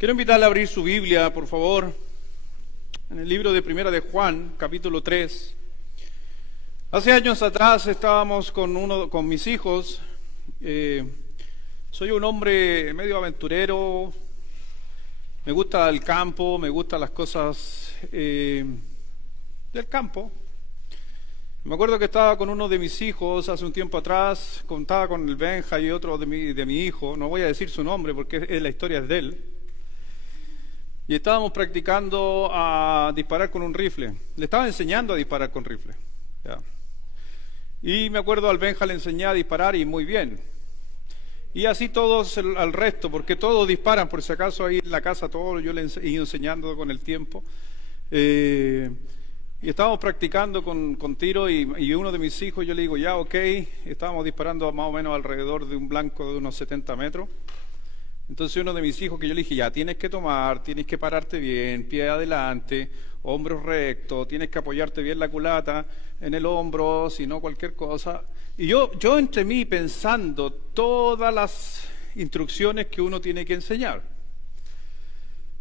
Quiero invitarle a abrir su Biblia, por favor, en el libro de Primera de Juan, capítulo 3. Hace años atrás estábamos con mis hijos. Soy un hombre medio aventurero, me gusta el campo, me gustan las cosas del campo. Me acuerdo que estaba con uno de mis hijos hace un tiempo atrás, contaba con el Benja y otro de mi hijo, no voy a decir su nombre porque la historia es de él. Y estábamos practicando a disparar con un rifle. Le estaba enseñando a disparar con rifle. ¿Ya? Y me acuerdo al Benja le enseñé a disparar y muy bien. Y así todos al resto, porque todos disparan, por si acaso ahí en la casa, todos yo le he ido enseñando con el tiempo. Y estábamos practicando con tiro y uno de mis hijos, yo le digo, ya, ok, estábamos disparando más o menos alrededor de un blanco de unos 70 metros. Entonces uno de mis hijos que yo le dije, ya, tienes que pararte bien, pie adelante, hombros rectos, tienes que apoyarte bien la culata en el hombro, si no cualquier cosa. Y yo entre mí pensando todas las instrucciones que uno tiene que enseñar.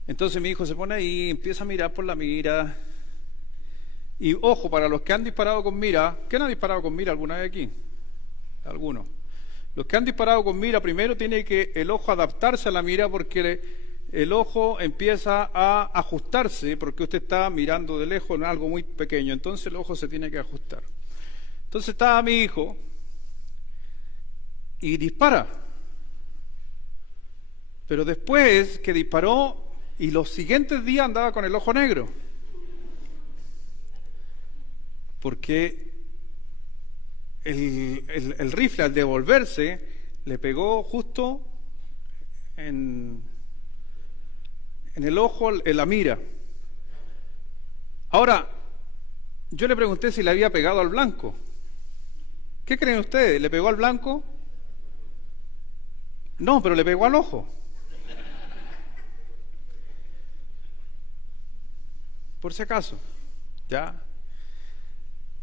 Entonces mi hijo se pone ahí, empieza a mirar por la mira. Y ojo, para los que han disparado con mira, ¿quién ha disparado con mira alguna vez aquí? Algunos. Los que han disparado con mira, primero tiene que el ojo adaptarse a la mira porque el ojo empieza a ajustarse porque usted está mirando de lejos en algo muy pequeño, entonces el ojo se tiene que ajustar. Entonces estaba mi hijo y dispara. Pero después que disparó y los siguientes días andaba con el ojo negro. Porque el rifle al devolverse le pegó justo en el ojo, en la mira. Ahora, yo le pregunté si le había pegado al blanco. ¿Qué creen ustedes? ¿Le pegó al blanco? No, pero le pegó al ojo. Por si acaso, ¿ya?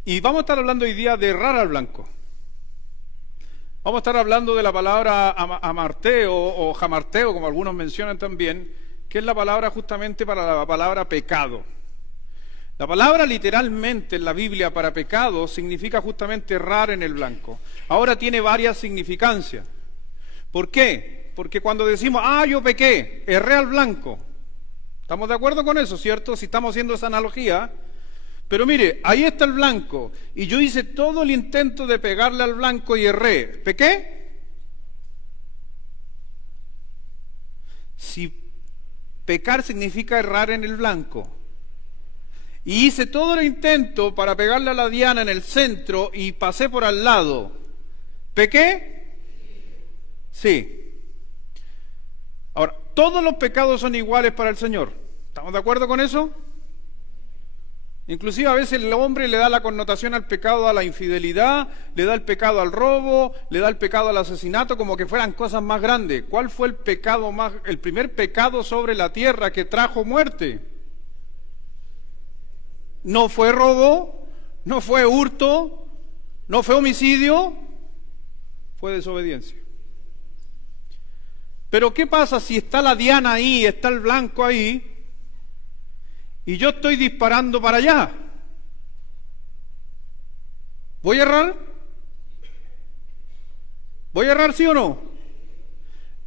Y vamos a estar hablando hoy día de errar al blanco. Vamos a estar hablando de la palabra amarteo o jamarteo, como algunos mencionan también, que es la palabra justamente para la palabra pecado. La palabra literalmente en la Biblia para pecado significa justamente errar en el blanco. Ahora tiene varias significancias. ¿Por qué? Porque cuando decimos, yo pequé, erré al blanco. ¿Estamos de acuerdo con eso, cierto? Si estamos haciendo esa analogía. Pero mire, ahí está el blanco, y yo hice todo el intento de pegarle al blanco y erré. ¿Pequé? Si pecar significa errar en el blanco, y hice todo el intento para pegarle a la diana en el centro y pasé por al lado, ¿pequé? Sí. Ahora, todos los pecados son iguales para el Señor. ¿Estamos de acuerdo con eso? Inclusive a veces el hombre le da la connotación al pecado a la infidelidad, le da el pecado al robo, le da el pecado al asesinato, como que fueran cosas más grandes. ¿Cuál fue el primer pecado sobre la tierra que trajo muerte? No fue robo, no fue hurto, no fue homicidio, fue desobediencia. Pero ¿qué pasa si está la diana ahí, está el blanco ahí? Y yo estoy disparando para allá. ¿Voy a errar? ¿Voy a errar, sí o no?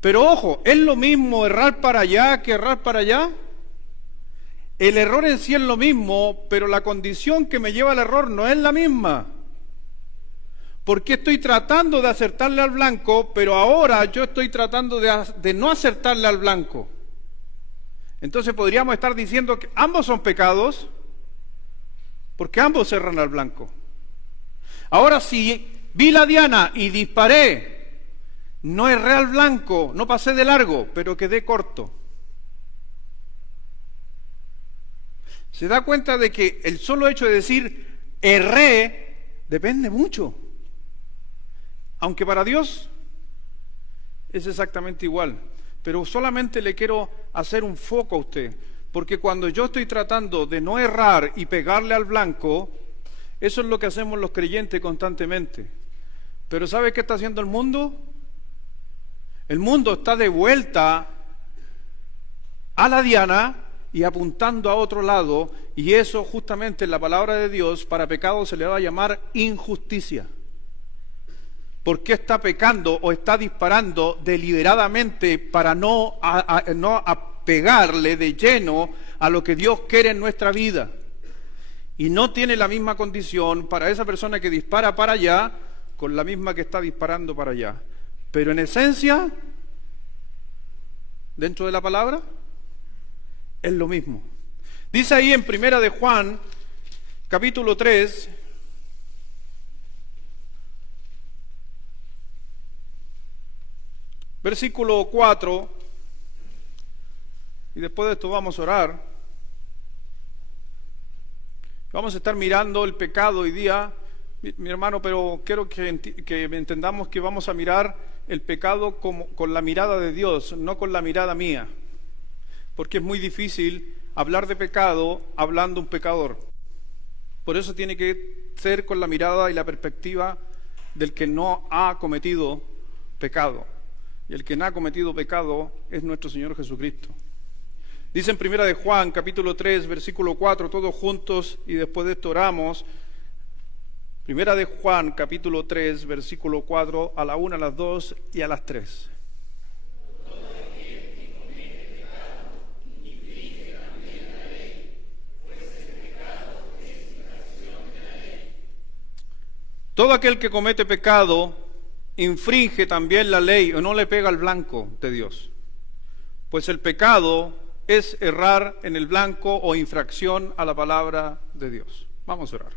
Pero ojo, ¿es lo mismo errar para allá que errar para allá? El error en sí es lo mismo, pero la condición que me lleva al error no es la misma. Porque estoy tratando de acertarle al blanco, pero ahora yo estoy tratando de no acertarle al blanco. Entonces podríamos estar diciendo que ambos son pecados, porque ambos erran al blanco. Ahora, si vi la diana y disparé, no erré al blanco, no pasé de largo, pero quedé corto. ¿Se da cuenta de que el solo hecho de decir erré depende mucho? Aunque para Dios es exactamente igual. Pero solamente le quiero hacer un foco a usted, porque cuando yo estoy tratando de no errar y pegarle al blanco, eso es lo que hacemos los creyentes constantemente. Pero ¿sabe qué está haciendo el mundo? El mundo está de vuelta a la diana y apuntando a otro lado, y eso justamente en la palabra de Dios para pecado se le va a llamar injusticia. ¿Por qué está pecando o está disparando deliberadamente para no pegarle de lleno a lo que Dios quiere en nuestra vida? Y no tiene la misma condición para esa persona que dispara para allá con la misma que está disparando para allá. Pero en esencia, dentro de la palabra, es lo mismo. Dice ahí en Primera de Juan, capítulo 3, versículo 4, y después de esto vamos a orar. Vamos a estar mirando el pecado hoy día, mi hermano, pero quiero que entendamos que vamos a mirar el pecado con la mirada de Dios, no con la mirada mía. Porque es muy difícil hablar de pecado hablando un pecador. Por eso tiene que ser con la mirada y la perspectiva del que no ha cometido pecado. Y el que no ha cometido pecado es nuestro Señor Jesucristo. Dice en Primera de Juan, capítulo 3, versículo 4, todos juntos, y después de esto oramos. Primera de Juan, capítulo 3, versículo 4, a la 1, a las 2 y a las 3. Todo aquel que comete pecado infringe también la ley o no le pega al blanco de Dios. Pues el pecado es errar en el blanco o infracción a la palabra de Dios. Vamos a orar.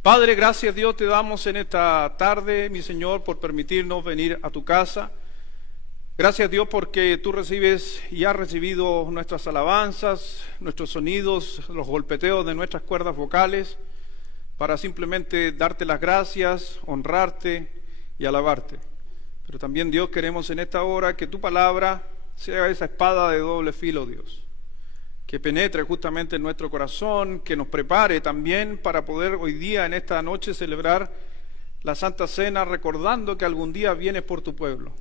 Padre, gracias Dios te damos en esta tarde, mi Señor, por permitirnos venir a tu casa. Gracias Dios porque tú recibes y has recibido nuestras alabanzas, nuestros sonidos, los golpeteos de nuestras cuerdas vocales, para simplemente darte las gracias, honrarte y alabarte. Pero también, Dios, queremos en esta hora que tu palabra sea esa espada de doble filo, Dios, que penetre justamente en nuestro corazón, que nos prepare también para poder hoy día, en esta noche, celebrar la Santa Cena, recordando que algún día vienes por tu pueblo.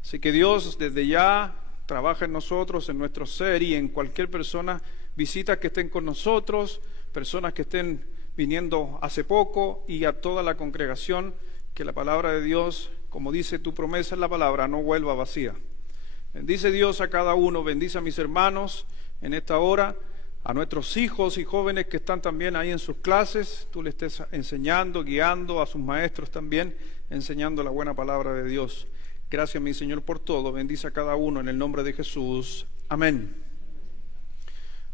Así que Dios, desde ya, trabaja en nosotros, en nuestro ser y en cualquier persona, visitas que estén con nosotros, personas que estén viniendo hace poco, y a toda la congregación, que la palabra de Dios, como dice tu promesa en la palabra, no vuelva vacía. Bendice Dios a cada uno, bendice a mis hermanos en esta hora, a nuestros hijos y jóvenes que están también ahí en sus clases, tú les estés enseñando, guiando, a sus maestros también, enseñando la buena palabra de Dios. Gracias, mi Señor, por todo, bendice a cada uno en el nombre de Jesús. Amén.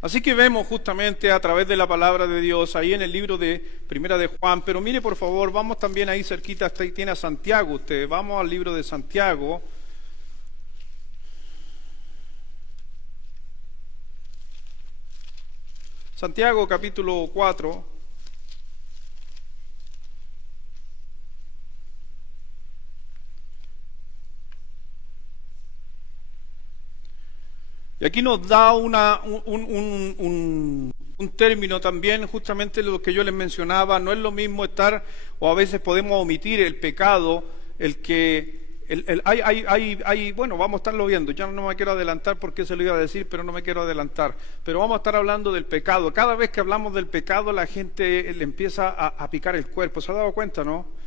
Así que vemos justamente a través de la palabra de Dios, ahí en el libro de Primera de Juan, pero mire por favor, vamos también ahí cerquita, hasta ahí tiene a Santiago usted, vamos al libro de Santiago. Santiago capítulo 4. Y aquí nos da un término también, justamente lo que yo les mencionaba, no es lo mismo estar, o a veces podemos omitir el pecado, bueno, vamos a estarlo viendo, ya no me quiero adelantar porque se lo iba a decir, pero no me quiero adelantar, pero vamos a estar hablando del pecado. Cada vez que hablamos del pecado, la gente le empieza a picar el cuerpo, ¿se ha dado cuenta, no?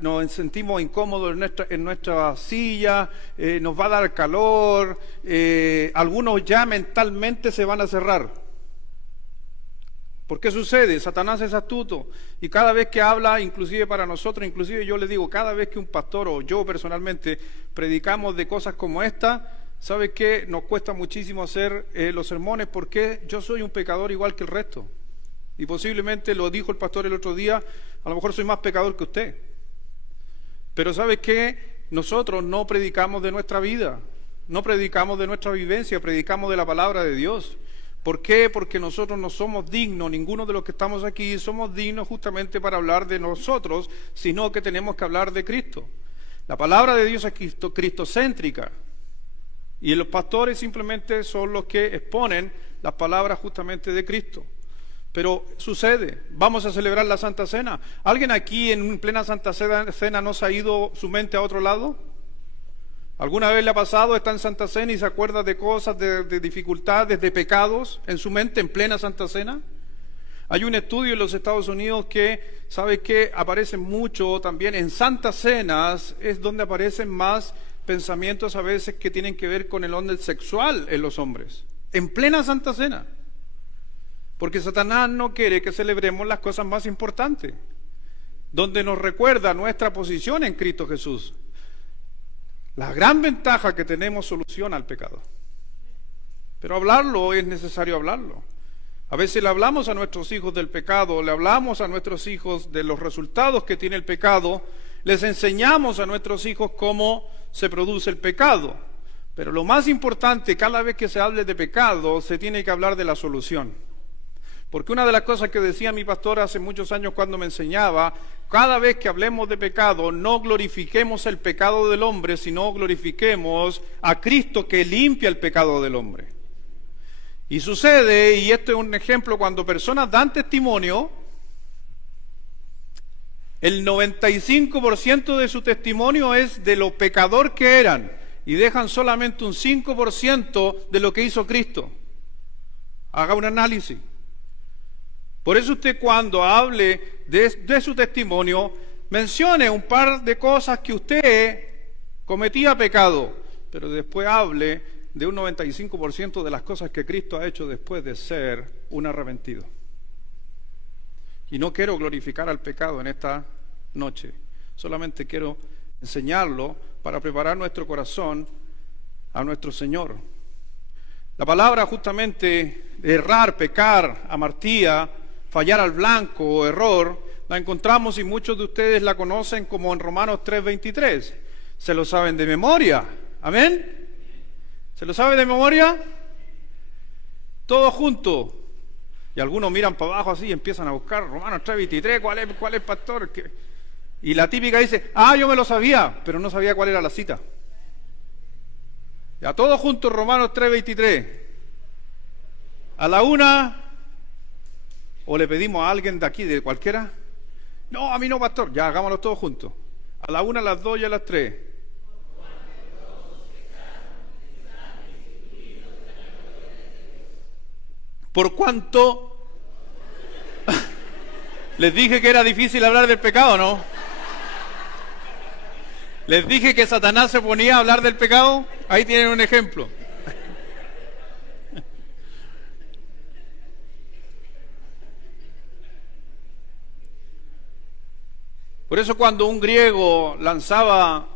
Nos sentimos incómodos en nuestra silla, nos va a dar calor, algunos ya mentalmente se van a cerrar. ¿Por qué sucede? Satanás es astuto y cada vez que habla, inclusive para nosotros, inclusive yo les digo, cada vez que un pastor o yo personalmente predicamos de cosas como esta, ¿sabe qué? Nos cuesta muchísimo hacer los sermones porque yo soy un pecador igual que el resto. Y posiblemente, lo dijo el pastor el otro día, a lo mejor soy más pecador que usted. Pero ¿sabe qué? Nosotros no predicamos de nuestra vida, no predicamos de nuestra vivencia, predicamos de la palabra de Dios. ¿Por qué? Porque nosotros no somos dignos, ninguno de los que estamos aquí somos dignos justamente para hablar de nosotros, sino que tenemos que hablar de Cristo. La palabra de Dios es cristocéntrica y los pastores simplemente son los que exponen las palabras justamente de Cristo. Pero sucede, vamos a celebrar la Santa Cena. ¿Alguien aquí en plena Santa Cena no se ha ido su mente a otro lado? ¿Alguna vez le ha pasado, está en Santa Cena y se acuerda de cosas, de dificultades, de pecados en su mente en plena Santa Cena? Hay un estudio en los Estados Unidos que, ¿sabe qué? Aparece mucho también en Santas Cenas, es donde aparecen más pensamientos a veces que tienen que ver con el orden sexual en los hombres, en plena Santa Cena. Porque Satanás no quiere que celebremos las cosas más importantes, donde nos recuerda nuestra posición en Cristo Jesús. La gran ventaja que tenemos soluciona al pecado. Pero hablarlo es necesario hablarlo. A veces le hablamos a nuestros hijos del pecado, le hablamos a nuestros hijos de los resultados que tiene el pecado, les enseñamos a nuestros hijos cómo se produce el pecado. Pero lo más importante, cada vez que se hable de pecado, se tiene que hablar de la solución. Porque una de las cosas que decía mi pastor hace muchos años cuando me enseñaba, cada vez que hablemos de pecado, no glorifiquemos el pecado del hombre, sino glorifiquemos a Cristo que limpia el pecado del hombre. Y sucede, y esto es un ejemplo, cuando personas dan testimonio, el 95% de su testimonio es de lo pecador que eran, y dejan solamente un 5% de lo que hizo Cristo. Haga un análisis. Por eso usted, cuando hable de su testimonio, mencione un par de cosas que usted cometía pecado, pero después hable de un 95% de las cosas que Cristo ha hecho después de ser un arrepentido. Y no quiero glorificar al pecado en esta noche, solamente quiero enseñarlo para preparar nuestro corazón a nuestro Señor. La palabra justamente errar, pecar, amartía, fallar al blanco o error, la encontramos y muchos de ustedes la conocen como en Romanos 3:23. Se lo saben de memoria. ¿Amén? ¿Se lo sabe de memoria? Todos juntos. Y algunos miran para abajo así y empiezan a buscar Romanos 3:23, ¿cuál es pastor? Y la típica dice, yo me lo sabía, pero no sabía cuál era la cita. Ya todos juntos Romanos 3:23. A la una, o le pedimos a alguien de aquí, de cualquiera. No, a mí no, pastor. Ya, hagámoslo todos juntos. A la una, a las dos y a las tres. Por cuanto les dije que era difícil hablar del pecado, ¿no? Les dije que Satanás se ponía a hablar del pecado. Ahí tienen un ejemplo. Por eso, cuando un griego lanzaba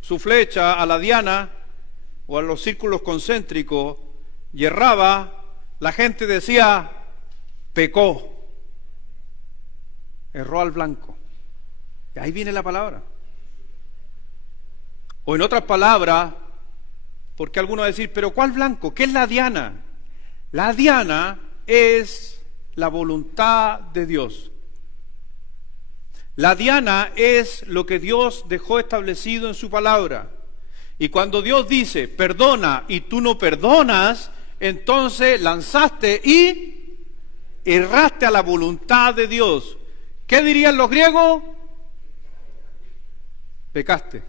su flecha a la diana o a los círculos concéntricos y erraba, la gente decía, pecó, erró al blanco. Y ahí viene la palabra. O en otras palabras, porque algunos decir, pero ¿cuál blanco? ¿Qué es la diana? La diana es la voluntad de Dios. La diana es lo que Dios dejó establecido en su palabra. Y cuando Dios dice, perdona, y tú no perdonas, entonces lanzaste y erraste a la voluntad de Dios. ¿Qué dirían los griegos? Pecaste,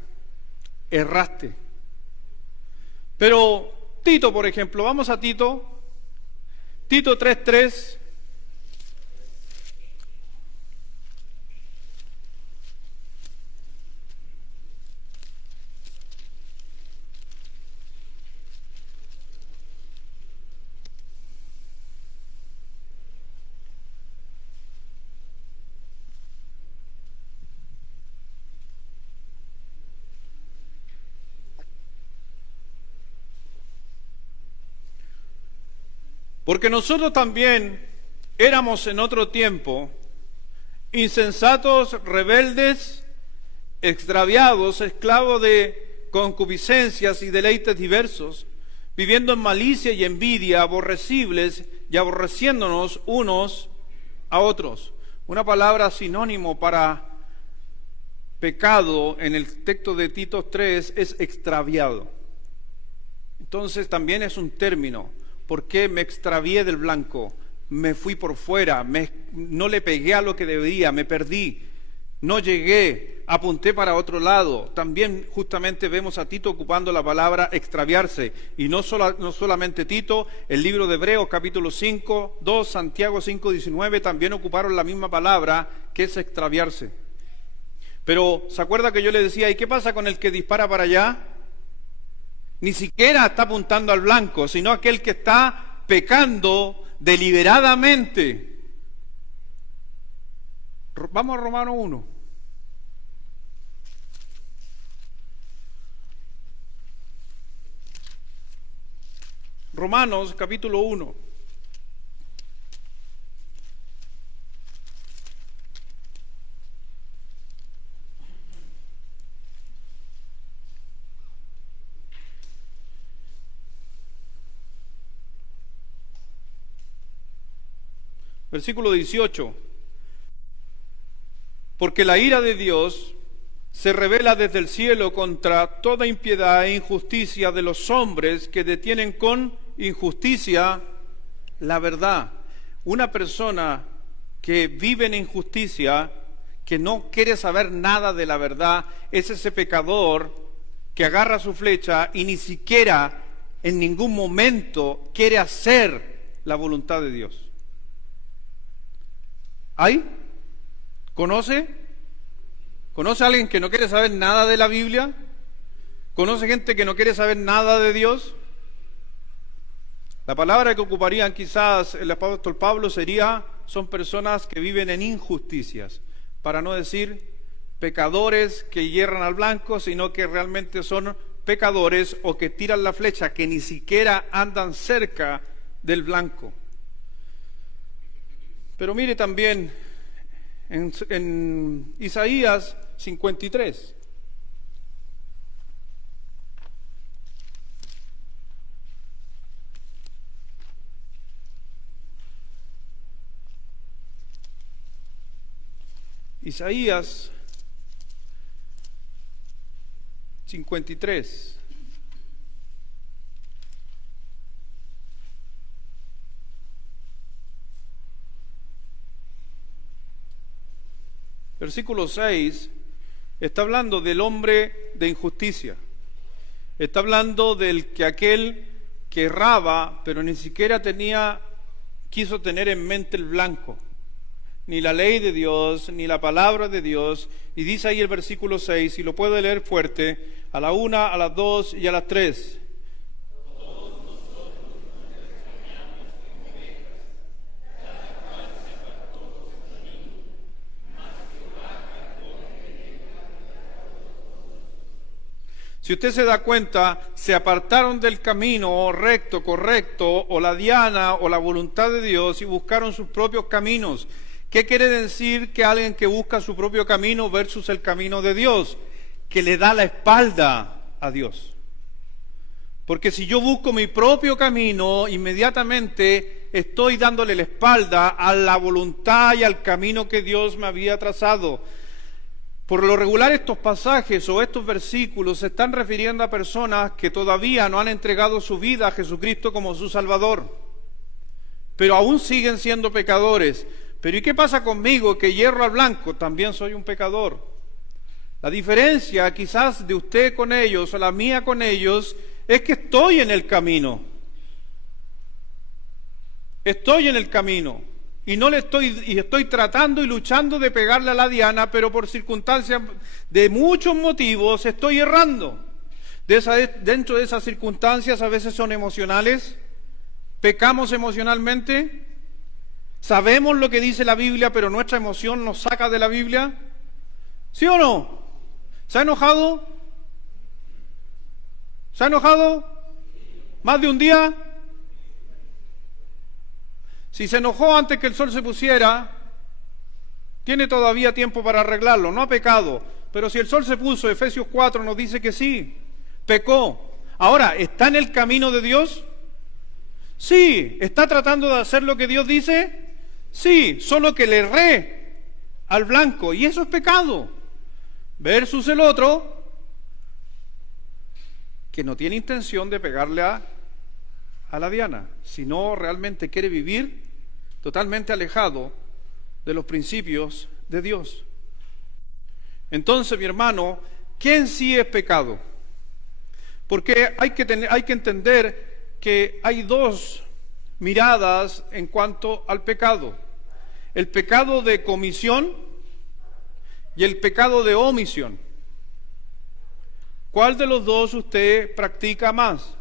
erraste. Pero Tito, por ejemplo, vamos a Tito 3:3. Porque nosotros también éramos en otro tiempo insensatos, rebeldes, extraviados, esclavos de concupiscencias y deleites diversos, viviendo en malicia y envidia, aborrecibles y aborreciéndonos unos a otros. Una palabra sinónimo para pecado en el texto de Tito 3 es extraviado. Entonces también es un término. ¿Por qué me extravié del blanco? Me fui por fuera, no le pegué a lo que debía, me perdí, no llegué apunté para otro lado. También justamente vemos a Tito ocupando la palabra extraviarse. Y no solamente Tito, el libro de Hebreos capítulo 5, 2, Santiago 5, 19 también ocuparon la misma palabra que es extraviarse. Pero, ¿se acuerda que yo le decía, ¿y qué pasa con el que dispara para allá? Ni siquiera está apuntando al blanco, sino aquel que está pecando deliberadamente. Vamos a Romanos 1. Romanos capítulo 1. Versículo 18. Porque la ira de Dios se revela desde el cielo contra toda impiedad e injusticia de los hombres que detienen con injusticia la verdad. Una persona que vive en injusticia, que no quiere saber nada de la verdad, es ese pecador que agarra su flecha y ni siquiera en ningún momento quiere hacer la voluntad de Dios. ¿Hay? ¿Conoce? ¿Conoce a alguien que no quiere saber nada de la Biblia? ¿Conoce gente que no quiere saber nada de Dios? La palabra que ocuparían quizás el apóstol Pablo son personas que viven en injusticias, para no decir pecadores que hierran al blanco, sino que realmente son pecadores o que tiran la flecha, que ni siquiera andan cerca del blanco. Pero mire también en Isaías 53. Isaías 53. Versículo 6 está hablando del hombre de injusticia. Está hablando del que aquel que erraba, pero ni siquiera quiso tener en mente el blanco, ni la ley de Dios, ni la palabra de Dios. Y dice ahí el versículo 6, y lo puede leer fuerte, a la 1, a las 2 y a las 3. Si usted se da cuenta, se apartaron del camino recto, correcto, o la diana, o la voluntad de Dios, y buscaron sus propios caminos. ¿Qué quiere decir que alguien que busca su propio camino versus el camino de Dios? Que le da la espalda a Dios. Porque si yo busco mi propio camino, inmediatamente estoy dándole la espalda a la voluntad y al camino que Dios me había trazado. Por lo regular estos pasajes o estos versículos se están refiriendo a personas que todavía no han entregado su vida a Jesucristo como su Salvador, pero aún siguen siendo pecadores. Pero ¿y qué pasa conmigo que hierro al blanco? También soy un pecador. La diferencia quizás de usted con ellos o la mía con ellos es que estoy en el camino. Estoy en el camino. Y estoy tratando y luchando de pegarle a la diana, pero por circunstancias de muchos motivos estoy errando. Dentro de esas circunstancias a veces son emocionales, pecamos emocionalmente, sabemos lo que dice la Biblia, pero nuestra emoción nos saca de la Biblia. ¿Sí o no? ¿Se ha enojado? ¿Se ha enojado? ¿Más de un día? Si se enojó antes que el sol se pusiera, tiene todavía tiempo para arreglarlo, no ha pecado. Pero si el sol se puso, Efesios 4 nos dice que sí, pecó. Ahora, ¿está en el camino de Dios? Sí. ¿Está tratando de hacer lo que Dios dice? Sí, solo que le erré al blanco, y eso es pecado. Versus el otro, que no tiene intención de pegarle a la diana, sino realmente quiere vivir totalmente alejado de los principios de Dios. Entonces, mi hermano, ¿qué en sí es pecado? Porque hay que entender que hay dos miradas en cuanto al pecado. El pecado de comisión y el pecado de omisión. ¿Cuál de los dos usted practica más?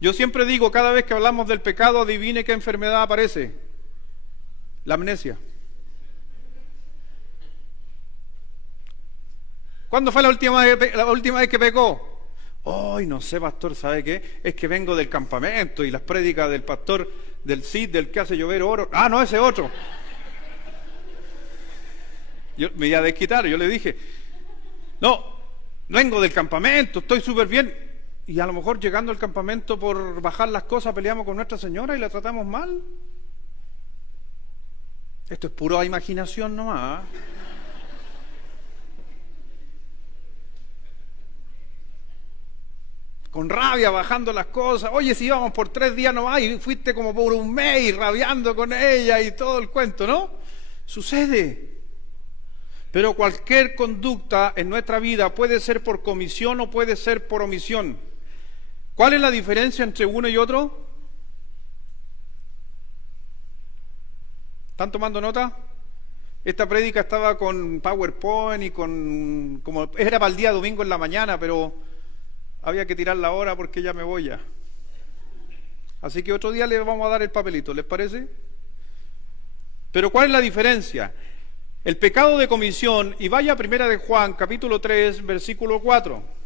Yo siempre digo, cada vez que hablamos del pecado, adivine qué enfermedad aparece. La amnesia. ¿Cuándo fue la última vez que pecó? Ay, no sé, pastor, ¿sabe qué? Es que vengo del campamento y las prédicas del pastor del CID, del que hace llover oro. Ah, no, ese otro. Yo me iba a desquitar, yo le dije, no vengo del campamento, estoy súper bien. Y a lo mejor llegando al campamento por bajar las cosas peleamos con Nuestra Señora y la tratamos mal. Esto es pura imaginación nomás. Con rabia bajando las cosas. Oye, si íbamos por 3 días nomás y fuiste como por un mes rabiando con ella y todo el cuento, ¿no? Sucede. Pero cualquier conducta en nuestra vida puede ser por comisión o puede ser por omisión. ¿Cuál es la diferencia entre uno y otro? ¿Están tomando nota? Esta prédica estaba con PowerPoint y como era para el día domingo en la mañana, pero había que tirar la hora porque ya me voy ya. Así que otro día le vamos a dar el papelito, ¿les parece? Pero ¿cuál es la diferencia? El pecado de comisión, y vaya a Primera de Juan, capítulo 3, versículo 4.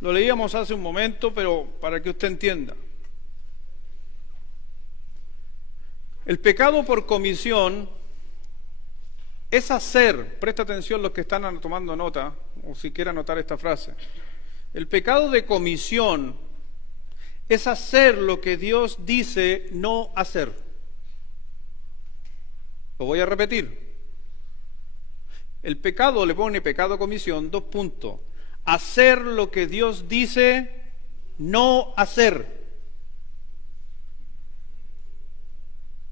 Lo leíamos hace un momento, pero para que usted entienda. El pecado por comisión es hacer, presta atención los que están tomando nota, o si quieren anotar esta frase. El pecado de comisión es hacer lo que Dios dice no hacer. Lo voy a repetir. El pecado, le pone pecado comisión, 2 puntos. Hacer lo que Dios dice no hacer.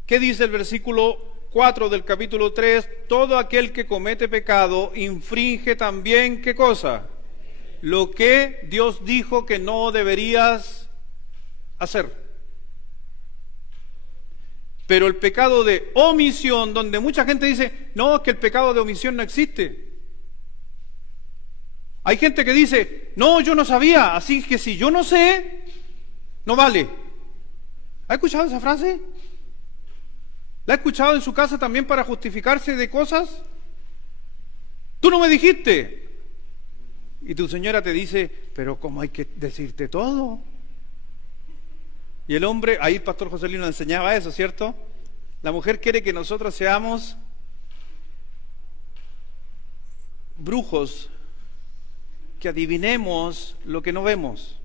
¿Qué dice el versículo 4 del capítulo 3? Todo aquel que comete pecado infringe también, ¿qué cosa? Lo que Dios dijo que no deberías hacer. Pero el pecado de omisión, donde mucha gente dice, no, es que el pecado de omisión no existe. Hay gente que dice, no, yo no sabía, así que si yo no sé, no vale. ¿Ha escuchado esa frase? ¿La ha escuchado en su casa también para justificarse de cosas? Tú no me dijiste. Y tu señora te dice, pero ¿cómo hay que decirte todo? Y el hombre, ahí el pastor José Lino enseñaba eso, ¿cierto? La mujer quiere que nosotros seamos brujos, que adivinemos lo que no vemos.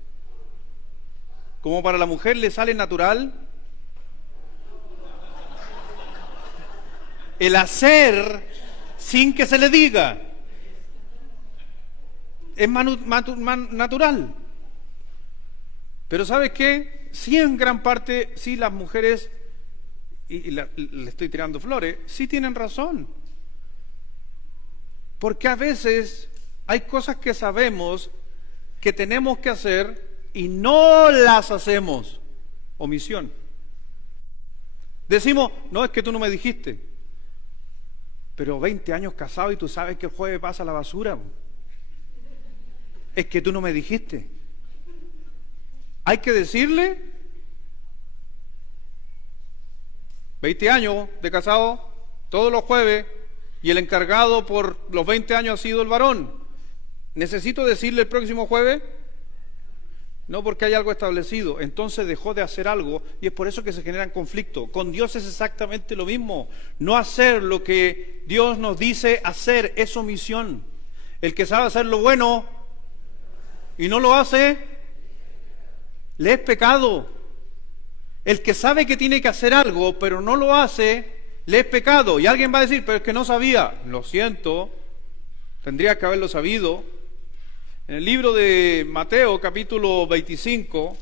Como para la mujer le sale natural el hacer sin que se le diga. Es natural. Pero ¿sabes qué? Sí, en gran parte, sí las mujeres, y le estoy tirando flores, sí tienen razón. Porque a veces hay cosas que sabemos que tenemos que hacer y no las hacemos. Omisión. Decimos, no, es que tú no me dijiste. Pero 20 años casado y tú sabes que el jueves pasa la basura. Es que tú no me dijiste. Hay que decirle. 20 años de casado, todos los jueves, y el encargado por los 20 años ha sido el varón. ¿Necesito decirle el próximo jueves? No, porque hay algo establecido. Entonces dejó de hacer algo y es por eso que se generan conflictos. Con Dios es exactamente lo mismo. No hacer lo que Dios nos dice hacer es omisión. El que sabe hacer lo bueno y no lo hace, le es pecado. El que sabe que tiene que hacer algo, pero no lo hace, le es pecado. Y alguien va a decir, pero es que no sabía. Lo siento, tendría que haberlo sabido. En el libro de Mateo, capítulo 25,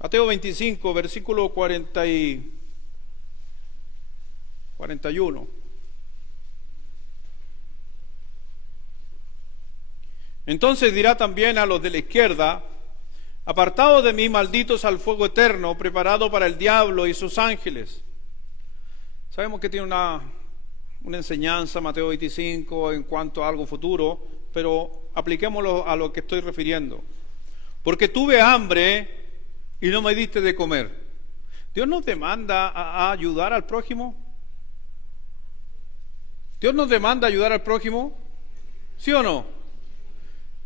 Mateo 25, versículo 41. Entonces dirá también a los de la izquierda, apartados de mí, malditos al fuego eterno, preparado para el diablo y sus ángeles. Sabemos que tiene una enseñanza, Mateo 25, en cuanto a algo futuro, pero apliquémoslo a lo que estoy refiriendo. Porque tuve hambre y no me diste de comer. ¿Dios nos demanda a ayudar al prójimo? ¿Dios nos demanda ayudar al prójimo? ¿Sí o no?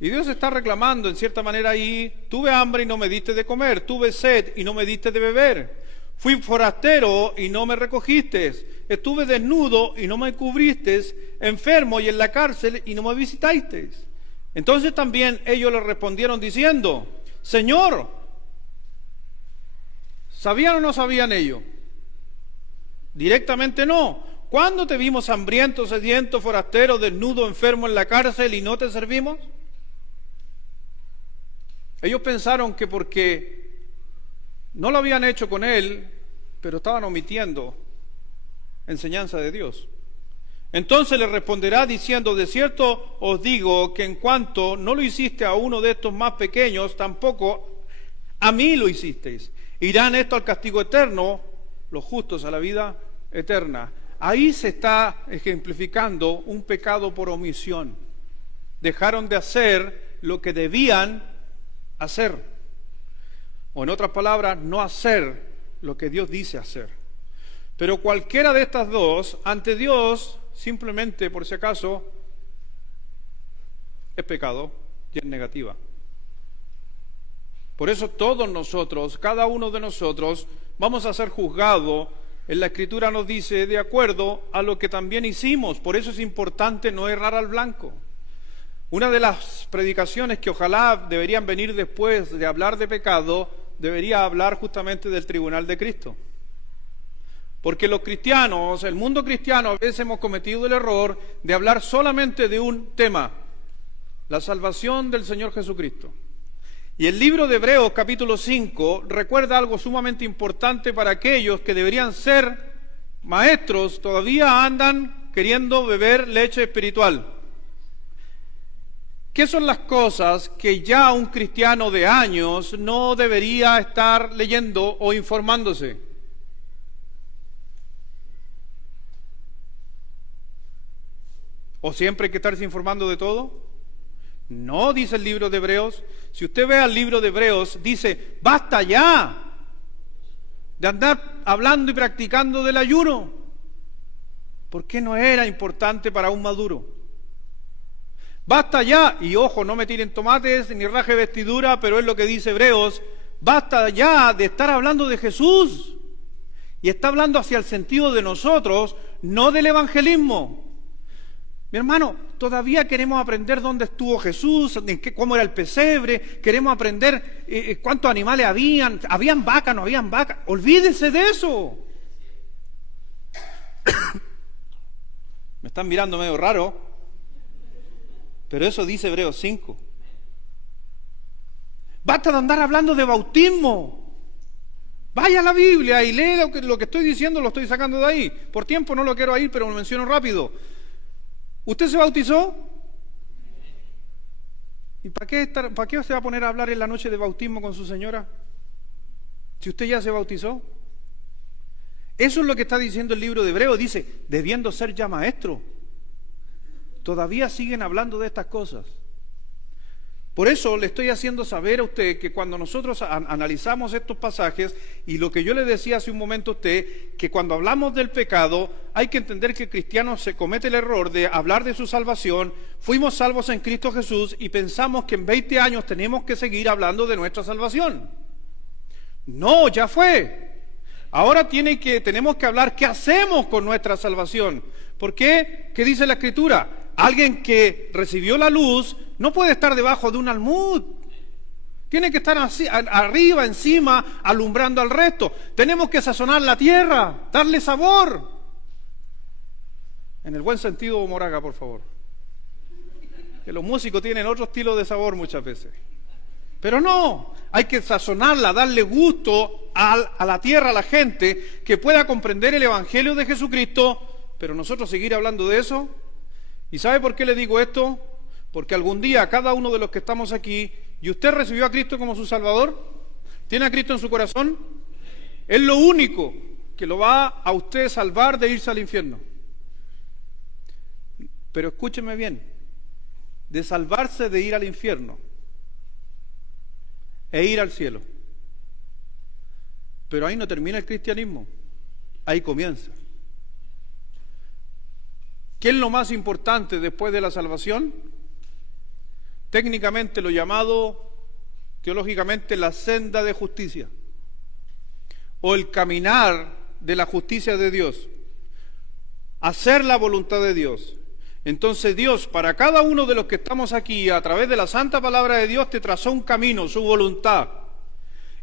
Y Dios está reclamando en cierta manera ahí, tuve hambre y no me diste de comer, tuve sed y no me diste de beber, fui forastero y no me recogiste, estuve desnudo y no me cubriste, enfermo y en la cárcel y no me visitasteis. Entonces también ellos le respondieron diciendo, Señor, ¿sabían o no sabían ellos? Directamente no. ¿Cuándo te vimos hambriento, sediento, forastero, desnudo, enfermo en la cárcel y no te servimos? Ellos pensaron que porque no lo habían hecho con él, pero estaban omitiendo enseñanza de Dios. Entonces le responderá diciendo, de cierto os digo que en cuanto no lo hiciste a uno de estos más pequeños, tampoco a mí lo hicisteis. Irán esto al castigo eterno, los justos a la vida eterna. Ahí se está ejemplificando un pecado por omisión. Dejaron de hacer lo que debían hacer. O en otras palabras, no hacer lo que Dios dice hacer. Pero cualquiera de estas dos, ante Dios, simplemente por si acaso, es pecado y es negativa. Por eso todos nosotros, cada uno de nosotros, vamos a ser juzgados. En la Escritura nos dice, de acuerdo a lo que también hicimos. Por eso es importante no errar al blanco. Una de las predicaciones que ojalá deberían venir después de hablar de pecado, debería hablar justamente del tribunal de Cristo. Porque los cristianos, el mundo cristiano, a veces hemos cometido el error de hablar solamente de un tema, la salvación del Señor Jesucristo. Y el libro de Hebreos, capítulo 5, recuerda algo sumamente importante para aquellos que deberían ser maestros, todavía andan queriendo beber leche espiritual. ¿Qué son las cosas que ya un cristiano de años no debería estar leyendo o informándose? ¿O siempre hay que estarse informando de todo? No, dice el libro de Hebreos. Si usted ve al libro de Hebreos, dice, basta ya de andar hablando y practicando del ayuno. ¿Por qué no era importante para un maduro? Basta ya, y ojo, no me tiren tomates ni raje vestidura, pero es lo que dice Hebreos, basta ya de estar hablando de Jesús. Y está hablando hacia el sentido de nosotros, no del evangelismo. Mi hermano, todavía queremos aprender dónde estuvo Jesús, cómo era el pesebre, queremos aprender cuántos animales habían vacas, no habían vacas. Olvídese de eso. Me están mirando medio raro, pero eso dice Hebreos 5. Basta de andar hablando de bautismo. Vaya a la Biblia y lee lo que estoy diciendo, lo estoy sacando de ahí. Por tiempo no lo quiero ir, pero lo menciono rápido. ¿Usted se bautizó? ¿Y para qué se va a poner a hablar en la noche de bautismo con su señora? Si usted ya se bautizó. Eso es lo que está diciendo el libro de Hebreos. Dice, debiendo ser ya maestro. Todavía siguen hablando de estas cosas. Por eso le estoy haciendo saber a usted que cuando nosotros analizamos estos pasajes, y lo que yo le decía hace un momento a usted, que cuando hablamos del pecado, hay que entender que el cristiano se comete el error de hablar de su salvación, fuimos salvos en Cristo Jesús, y pensamos que en 20 años tenemos que seguir hablando de nuestra salvación. No, ya fue. Ahora tenemos que hablar qué hacemos con nuestra salvación. ¿Por qué? ¿Qué dice la Escritura? Alguien que recibió la luz no puede estar debajo de un almud. Tiene que estar así, arriba, encima, alumbrando al resto. Tenemos que sazonar la tierra, darle sabor. En el buen sentido, Moraga, por favor. Que los músicos tienen otro estilo de sabor muchas veces. Pero no, hay que sazonarla, darle gusto a la tierra, a la gente, que pueda comprender el Evangelio de Jesucristo, pero nosotros seguir hablando de eso. ¿Y sabe por qué le digo esto? Porque algún día cada uno de los que estamos aquí, ¿y usted recibió a Cristo como su Salvador? ¿Tiene a Cristo en su corazón? Es lo único que lo va a usted salvar de irse al infierno. Pero escúcheme bien, de salvarse de ir al infierno e ir al cielo. Pero ahí no termina el cristianismo, ahí comienza. ¿Qué es lo más importante después de la salvación? Técnicamente lo llamado, teológicamente, la senda de justicia, o el caminar de la justicia de Dios, hacer la voluntad de Dios. Entonces Dios, para cada uno de los que estamos aquí, a través de la santa palabra de Dios, te trazó un camino, su voluntad.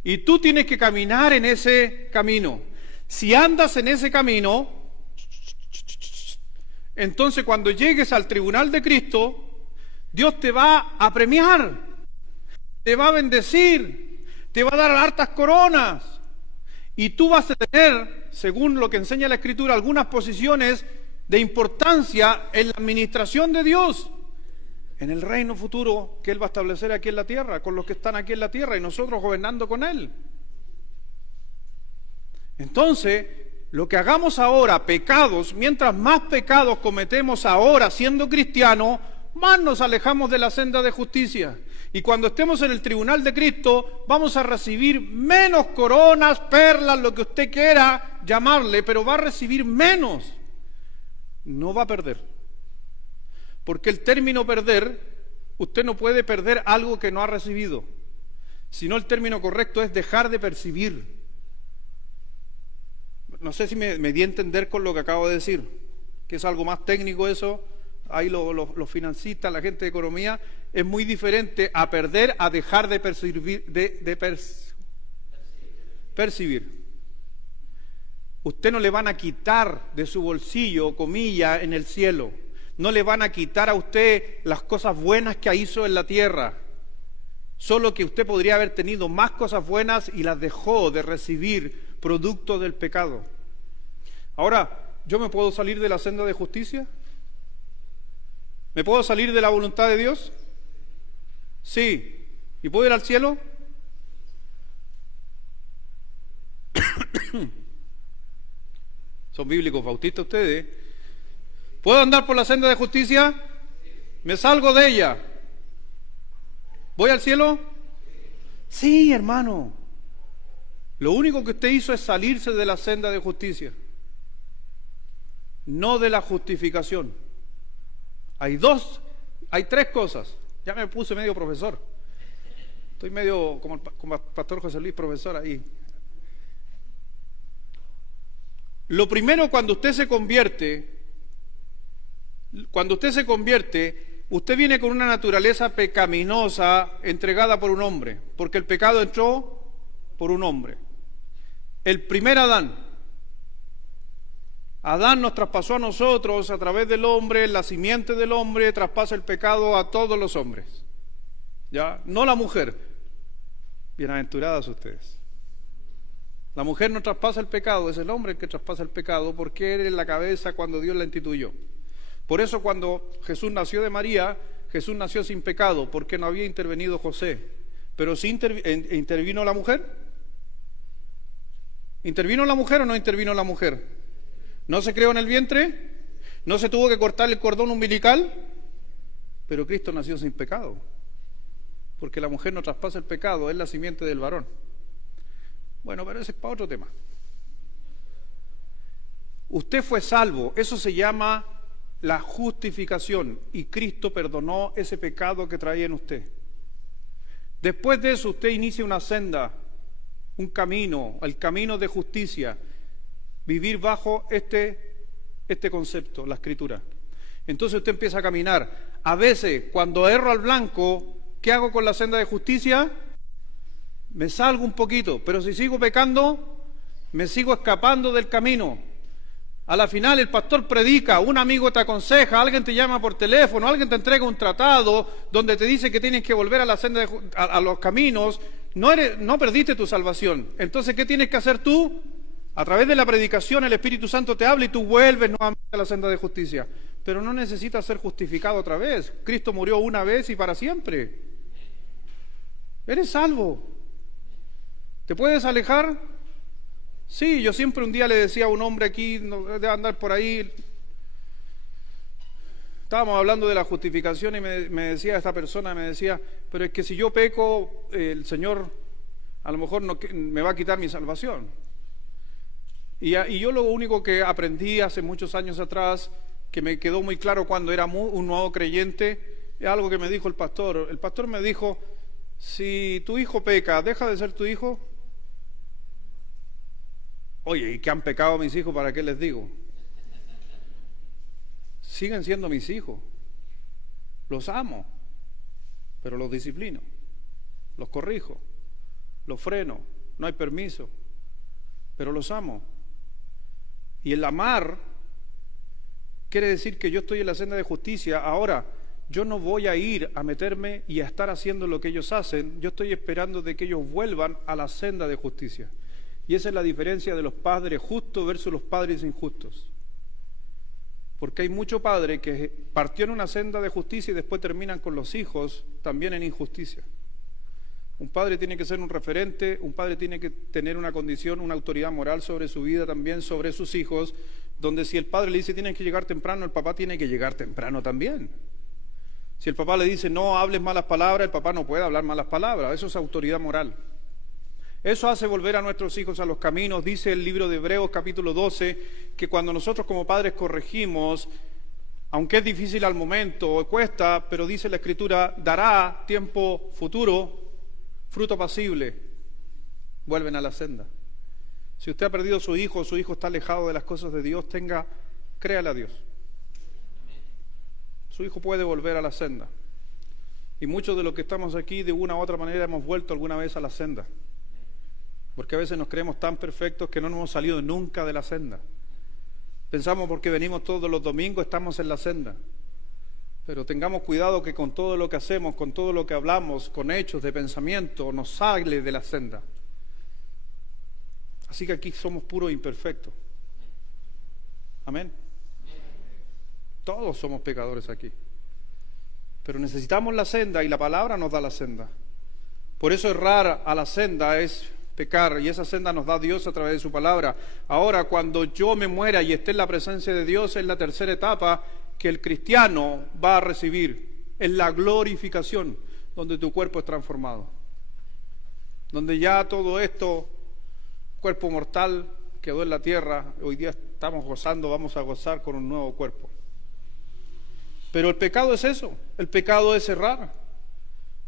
Y tú tienes que caminar en ese camino. Si andas en ese camino, entonces cuando llegues al tribunal de Cristo, Dios te va a premiar, te va a bendecir, te va a dar hartas coronas. Y tú vas a tener, según lo que enseña la Escritura, algunas posiciones de importancia en la administración de Dios, en el reino futuro que Él va a establecer aquí en la tierra, con los que están aquí en la tierra y nosotros gobernando con Él. Entonces, lo que hagamos ahora, pecados, mientras más pecados cometemos ahora siendo cristianos, más nos alejamos de la senda de justicia. Y cuando estemos en el tribunal de Cristo, vamos a recibir menos coronas, perlas, lo que usted quiera llamarle, pero va a recibir menos. No va a perder. Porque el término perder, usted no puede perder algo que no ha recibido, sino el término correcto es dejar de percibir. No sé si me di a entender con lo que acabo de decir, que es algo más técnico eso. Ahí los financistas, la gente de economía, es muy diferente a perder, a dejar de percibir. Percibir. Usted no le van a quitar de su bolsillo, comilla, en el cielo. No le van a quitar a usted las cosas buenas que hizo en la tierra. Solo que usted podría haber tenido más cosas buenas y las dejó de recibir producto del pecado. Ahora, ¿yo me puedo salir de la senda de justicia? ¿Me puedo salir de la voluntad de Dios? Sí. ¿Y puedo ir al cielo? Son bíblicos bautistas ustedes. ¿Puedo andar por la senda de justicia? ¿Me salgo de ella? ¿Voy al cielo? Sí, hermano. Lo único que usted hizo es salirse de la senda de justicia, no de la justificación. Hay tres cosas. Ya me puse medio profesor. Estoy medio como el pastor José Luis, profesor ahí. Lo primero, cuando usted se convierte, usted viene con una naturaleza pecaminosa entregada por un hombre, porque el pecado entró por un hombre. El primer Adán nos traspasó a nosotros a través del hombre, la simiente del hombre traspasa el pecado a todos los hombres. ¿Ya? No la mujer. Bienaventuradas ustedes. La mujer no traspasa el pecado, es el hombre el que traspasa el pecado, porque él es la cabeza cuando Dios la instituyó. Por eso cuando Jesús nació de María, Jesús nació sin pecado, porque no había intervenido José. Pero sí intervino la mujer. ¿Intervino la mujer o no intervino la mujer? ¿No se creó en el vientre? ¿No se tuvo que cortar el cordón umbilical? Pero Cristo nació sin pecado, porque la mujer no traspasa el pecado, es la simiente del varón. Bueno, pero ese es para otro tema. Usted fue salvo, eso se llama la justificación, y Cristo perdonó ese pecado que traía en usted. Después de eso usted inicia una senda un camino, el camino de justicia, vivir bajo este concepto, la Escritura. Entonces usted empieza a caminar. A veces, cuando erro al blanco, ¿qué hago con la senda de justicia? Me salgo un poquito, pero si sigo pecando, me sigo escapando del camino. A la final el pastor predica, un amigo te aconseja, alguien te llama por teléfono, alguien te entrega un tratado donde te dice que tienes que volver a la senda a los caminos. No perdiste tu salvación. Entonces, ¿qué tienes que hacer tú? A través de la predicación el Espíritu Santo te habla y tú vuelves nuevamente a la senda de justicia. Pero no necesitas ser justificado otra vez. Cristo murió una vez y para siempre. Eres salvo. ¿Te puedes alejar? Sí, yo siempre un día le decía a un hombre aquí, no debe andar por ahí. Estábamos hablando de la justificación y me decía esta persona, me decía, pero es que si yo peco, el Señor a lo mejor no, me va a quitar mi salvación. Y yo lo único que aprendí hace muchos años atrás, que me quedó muy claro cuando era un nuevo creyente, es algo que me dijo el pastor. El pastor me dijo, si tu hijo peca, ¿deja de ser tu hijo? Oye, ¿y qué han pecado mis hijos? ¿Para qué les digo? Siguen siendo mis hijos. Los amo, pero los disciplino, los corrijo, los freno, no hay permiso, pero los amo. Y el amar quiere decir que yo estoy en la senda de justicia. Ahora, yo no voy a ir a meterme y a estar haciendo lo que ellos hacen. Yo estoy esperando de que ellos vuelvan a la senda de justicia. Y esa es la diferencia de los padres justos versus los padres injustos. Porque hay mucho padre que partió en una senda de justicia y después terminan con los hijos también en injusticia. Un padre tiene que ser un referente, un padre tiene que tener una condición, una autoridad moral sobre su vida, también sobre sus hijos, donde si el padre le dice tienen que llegar temprano, el papá tiene que llegar temprano también. Si el papá le dice no hables malas palabras, el papá no puede hablar malas palabras, eso es autoridad moral. Eso hace volver a nuestros hijos a los caminos. Dice el libro de Hebreos capítulo 12 que cuando nosotros como padres corregimos, aunque es difícil al momento, cuesta, pero dice la Escritura, dará tiempo futuro, fruto pasible. Vuelven a la senda. Si usted ha perdido a su hijo está alejado de las cosas de Dios, créale a Dios. Su hijo puede volver a la senda. Y muchos de los que estamos aquí, de una u otra manera, hemos vuelto alguna vez a la senda. Porque a veces nos creemos tan perfectos que no nos hemos salido nunca de la senda. Pensamos porque venimos todos los domingos, estamos en la senda. Pero tengamos cuidado que con todo lo que hacemos, con todo lo que hablamos, con hechos de pensamiento, nos sale de la senda. Así que aquí somos puros imperfectos. Amén. Todos somos pecadores aquí. Pero necesitamos la senda y la palabra nos da la senda. Por eso errar a la senda es pecar, y esa senda nos da Dios a través de su palabra. Ahora, cuando yo me muera y esté en la presencia de Dios, es la tercera etapa que el cristiano va a recibir, es la glorificación, donde tu cuerpo es transformado, donde ya todo esto, cuerpo mortal, quedó en la tierra, hoy día estamos gozando, vamos a gozar con un nuevo cuerpo. Pero el pecado es eso, el pecado es errar.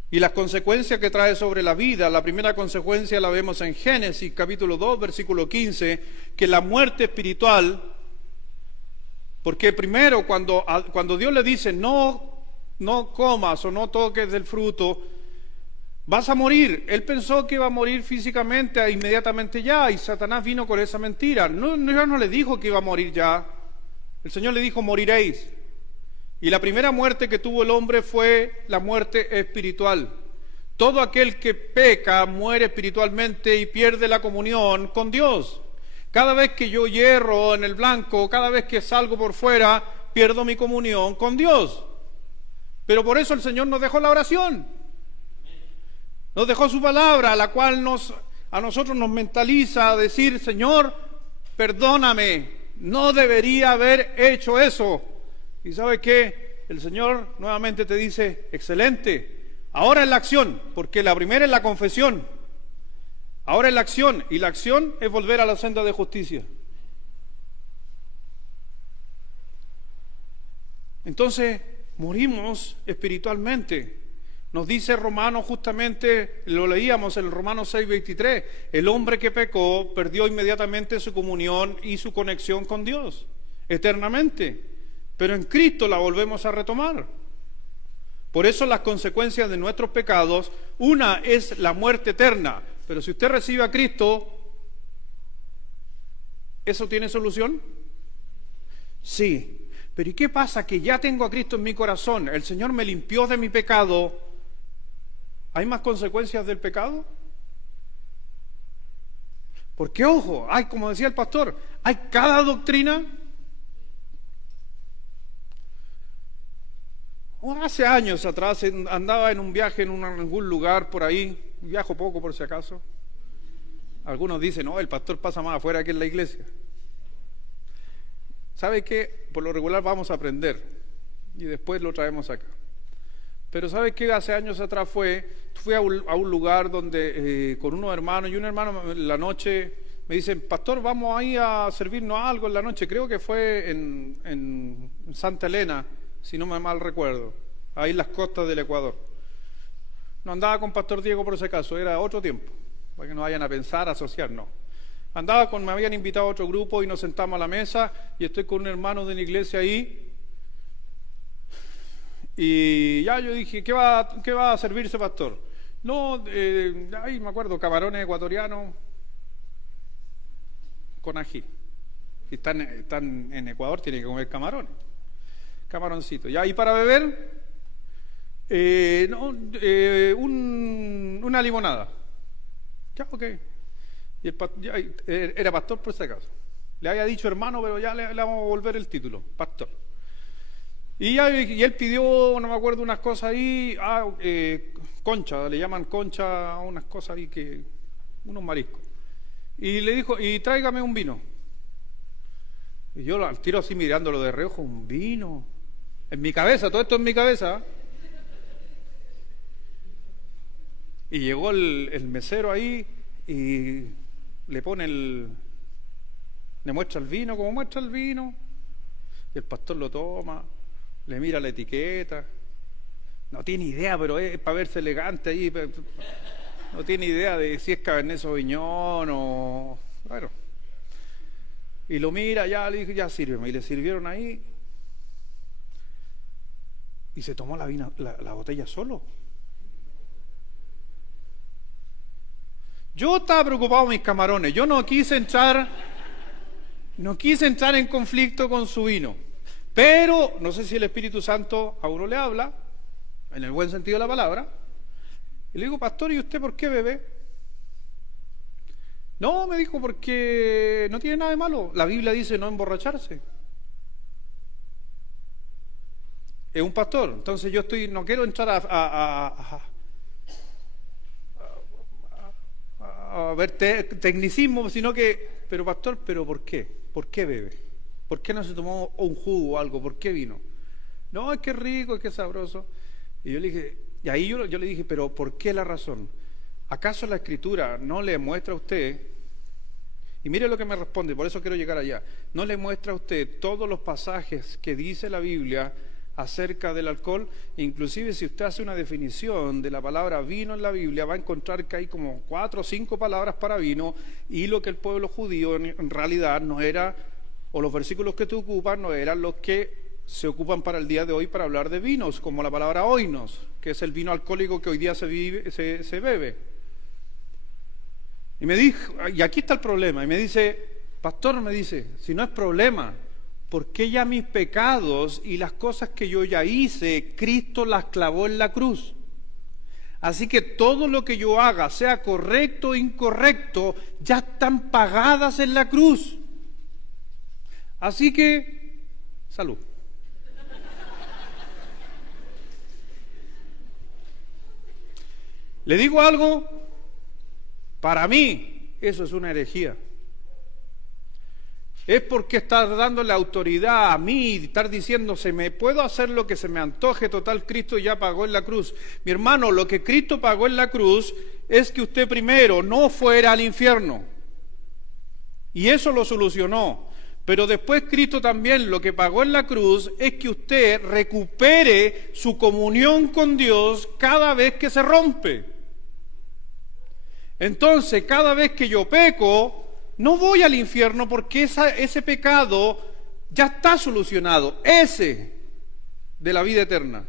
Y las consecuencias que trae sobre la vida, la primera consecuencia la vemos en Génesis capítulo 2, versículo 15, que la muerte espiritual, porque primero cuando Dios le dice no comas o no toques del fruto, vas a morir. Él pensó que iba a morir físicamente inmediatamente ya, y Satanás vino con esa mentira. No le dijo que iba a morir ya. El Señor le dijo moriréis. Y la primera muerte que tuvo el hombre fue la muerte espiritual. Todo aquel que peca muere espiritualmente y pierde la comunión con Dios. Cada vez que yo hierro en el blanco, cada vez que salgo por fuera, pierdo mi comunión con Dios. Pero por eso el Señor nos dejó la oración. Nos dejó su palabra, la cual a nosotros nos mentaliza a decir, Señor, perdóname, no debería haber hecho eso. ¿Y sabe qué? El Señor nuevamente te dice, excelente, ahora es la acción, porque la primera es la confesión, ahora es la acción, y la acción es volver a la senda de justicia. Entonces, morimos espiritualmente. Nos dice Romanos justamente, lo leíamos en Romanos 6:23, el hombre que pecó perdió inmediatamente su comunión y su conexión con Dios, eternamente. Pero en Cristo la volvemos a retomar. Por eso las consecuencias de nuestros pecados, una es la muerte eterna. Pero si usted recibe a Cristo, ¿eso tiene solución? Sí. Pero ¿y qué pasa? Que ya tengo a Cristo en mi corazón, el Señor me limpió de mi pecado. ¿Hay más consecuencias del pecado? Porque, ojo, hay, como decía el pastor, hay cada doctrina. Hace años atrás andaba en un viaje en algún lugar por ahí, viajo poco por si acaso. Algunos dicen, no, el pastor pasa más afuera que en la iglesia. ¿Sabe qué? Por lo regular vamos a aprender y después lo traemos acá. Pero ¿sabe qué? Hace años atrás fui a un lugar donde con unos hermanos, y un hermano en la noche me dicen, pastor, vamos ahí a servirnos algo en la noche. Creo que fue en Santa Elena, si no me mal recuerdo, ahí en las costas del Ecuador. No andaba con pastor Diego por ese caso, era otro tiempo, para que no vayan a pensar, asociar, no. Me habían invitado a otro grupo y nos sentamos a la mesa y estoy con un hermano de la iglesia ahí. Y ya yo dije, ¿qué va a servirse, pastor? No, ahí me acuerdo, camarones ecuatorianos con ají. Si están en Ecuador, tienen que comer camarones. Camaroncitos. ¿Ya? ¿Y para beber? Una limonada. Ya, ok. Y era pastor por si acaso. Le había dicho hermano, pero ya le vamos a volver el título, pastor. Y él pidió, no me acuerdo, unas cosas ahí, concha, le llaman concha a unas cosas ahí, unos mariscos. Y le dijo, y tráigame un vino. Y yo al tiro así mirándolo de reojo, un vino. En mi cabeza, todo esto en mi cabeza. Y llegó el mesero ahí y le muestra el vino, como muestra el vino. Y el pastor lo toma. Le mira la etiqueta, no tiene idea, pero es para verse elegante ahí, no tiene idea de si es Cabernet Sauvignon o... Bueno, y lo mira, ya le dije, ya sírveme, y le sirvieron ahí, y se tomó la botella solo. Yo estaba preocupado por mis camarones, yo no quise entrar en conflicto con su vino. Pero, no sé si el Espíritu Santo a uno le habla, en el buen sentido de la palabra, y le digo, pastor, ¿y usted por qué bebe? No, me dijo, porque no tiene nada de malo. La Biblia dice no emborracharse. Es un pastor, entonces yo no quiero entrar a ver tecnicismo, sino que, pero pastor, ¿pero por qué? ¿Por qué bebe? ¿Por qué no se tomó un jugo o algo? ¿Por qué vino? No, es que es rico, es que es sabroso. Y yo le dije, y ahí yo le dije, pero ¿por qué la razón? ¿Acaso la Escritura no le muestra a usted? Y mire lo que me responde, por eso quiero llegar allá. ¿No le muestra a usted todos los pasajes que dice la Biblia acerca del alcohol? Inclusive si usted hace una definición de la palabra vino en la Biblia, va a encontrar que hay como 4 o 5 palabras para vino, y lo que el pueblo judío en realidad no era, o los versículos que tú ocupas no eran los que se ocupan para el día de hoy para hablar de vinos, como la palabra oinos, que es el vino alcohólico que hoy día se bebe. Y me dijo, y aquí está el problema, y me dice, pastor, me dice, si no es problema, ¿por qué ya mis pecados y las cosas que yo ya hice, Cristo las clavó en la cruz? Así que todo lo que yo haga, sea correcto o incorrecto, ya están pagadas en la cruz. Así que, salud. ¿Le digo algo? Para mí, eso es una herejía. Es porque estar dándole autoridad a mí y estar diciéndose, me puedo hacer lo que se me antoje, total, Cristo ya pagó en la cruz. Mi hermano, lo que Cristo pagó en la cruz es que usted primero no fuera al infierno. Y eso lo solucionó. Pero después Cristo también lo que pagó en la cruz es que usted recupere su comunión con Dios cada vez que se rompe. Entonces, cada vez que yo peco, no voy al infierno porque ese pecado ya está solucionado, ese de la vida eterna.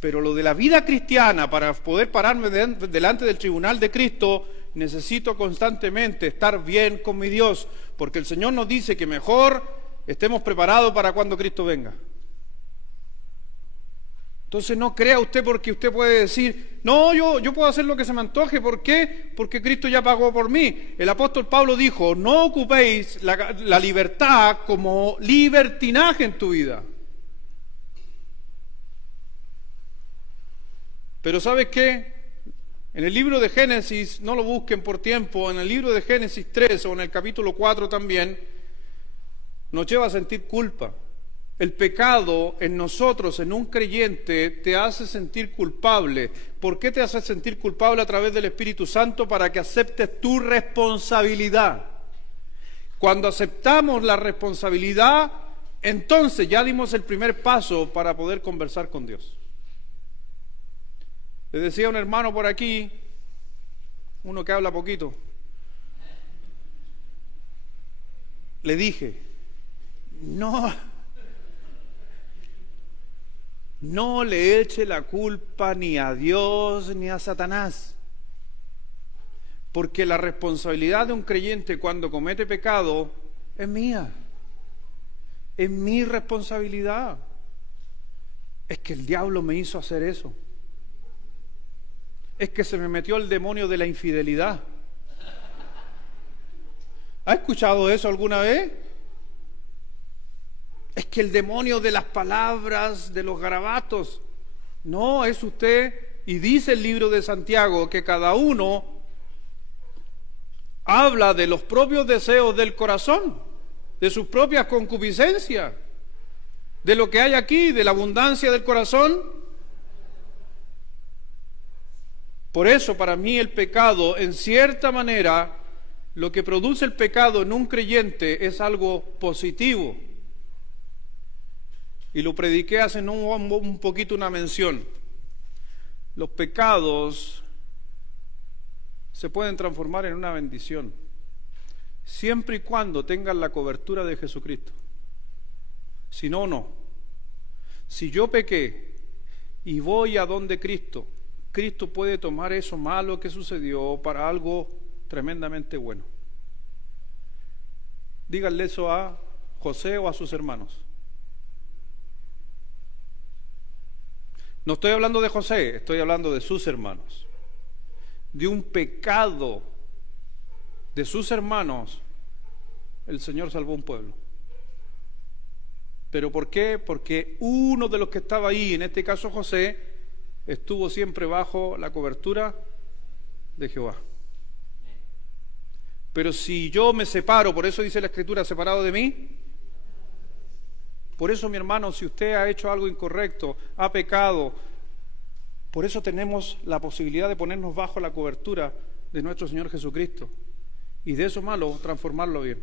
Pero lo de la vida cristiana, para poder pararme delante del tribunal de Cristo, necesito constantemente estar bien con mi Dios, porque el Señor nos dice que mejor estemos preparados para cuando Cristo venga. Entonces no crea usted porque usted puede decir, no, yo puedo hacer lo que se me antoje. ¿Por qué? Porque Cristo ya pagó por mí. El apóstol Pablo dijo, no ocupéis la libertad como libertinaje en tu vida. Pero ¿sabes qué? En el libro de Génesis, no lo busquen por tiempo, en el libro de Génesis 3 o en el capítulo 4 también, nos lleva a sentir culpa. El pecado en nosotros, en un creyente, te hace sentir culpable. ¿Por qué te hace sentir culpable? A través del Espíritu Santo, para que aceptes tu responsabilidad. Cuando aceptamos la responsabilidad, entonces ya dimos el primer paso para poder conversar con Dios. Le decía un hermano por aquí, uno que habla poquito, le dije, no le eche la culpa ni a Dios ni a Satanás, porque la responsabilidad de un creyente cuando comete pecado es mía, es mi responsabilidad. Es que el diablo me hizo hacer eso. Es que se me metió el demonio de la infidelidad. ¿Ha escuchado eso alguna vez? Es que el demonio de las palabras, de los garabatos. No, es usted. Y dice el libro de Santiago que cada uno habla de los propios deseos del corazón, de sus propias concupiscencias, de lo que hay aquí, de la abundancia del corazón. Por eso, para mí, el pecado, en cierta manera, lo que produce el pecado en un creyente es algo positivo. Y lo prediqué hace un poquito una mención. Los pecados se pueden transformar en una bendición, siempre y cuando tengan la cobertura de Jesucristo. Si no, no. Si yo pequé y voy a donde Cristo, Cristo puede tomar eso malo que sucedió para algo tremendamente bueno. Díganle eso a José o a sus hermanos. No estoy hablando de José, estoy hablando de sus hermanos. De un pecado de sus hermanos, el Señor salvó un pueblo. ¿Pero por qué? Porque uno de los que estaba ahí, en este caso José, estuvo siempre bajo la cobertura de Jehová. Pero si yo me separo, por eso dice la Escritura, separado de mí. Por eso, mi hermano, si usted ha hecho algo incorrecto, ha pecado, por eso tenemos la posibilidad de ponernos bajo la cobertura de nuestro Señor Jesucristo y de eso malo transformarlo bien.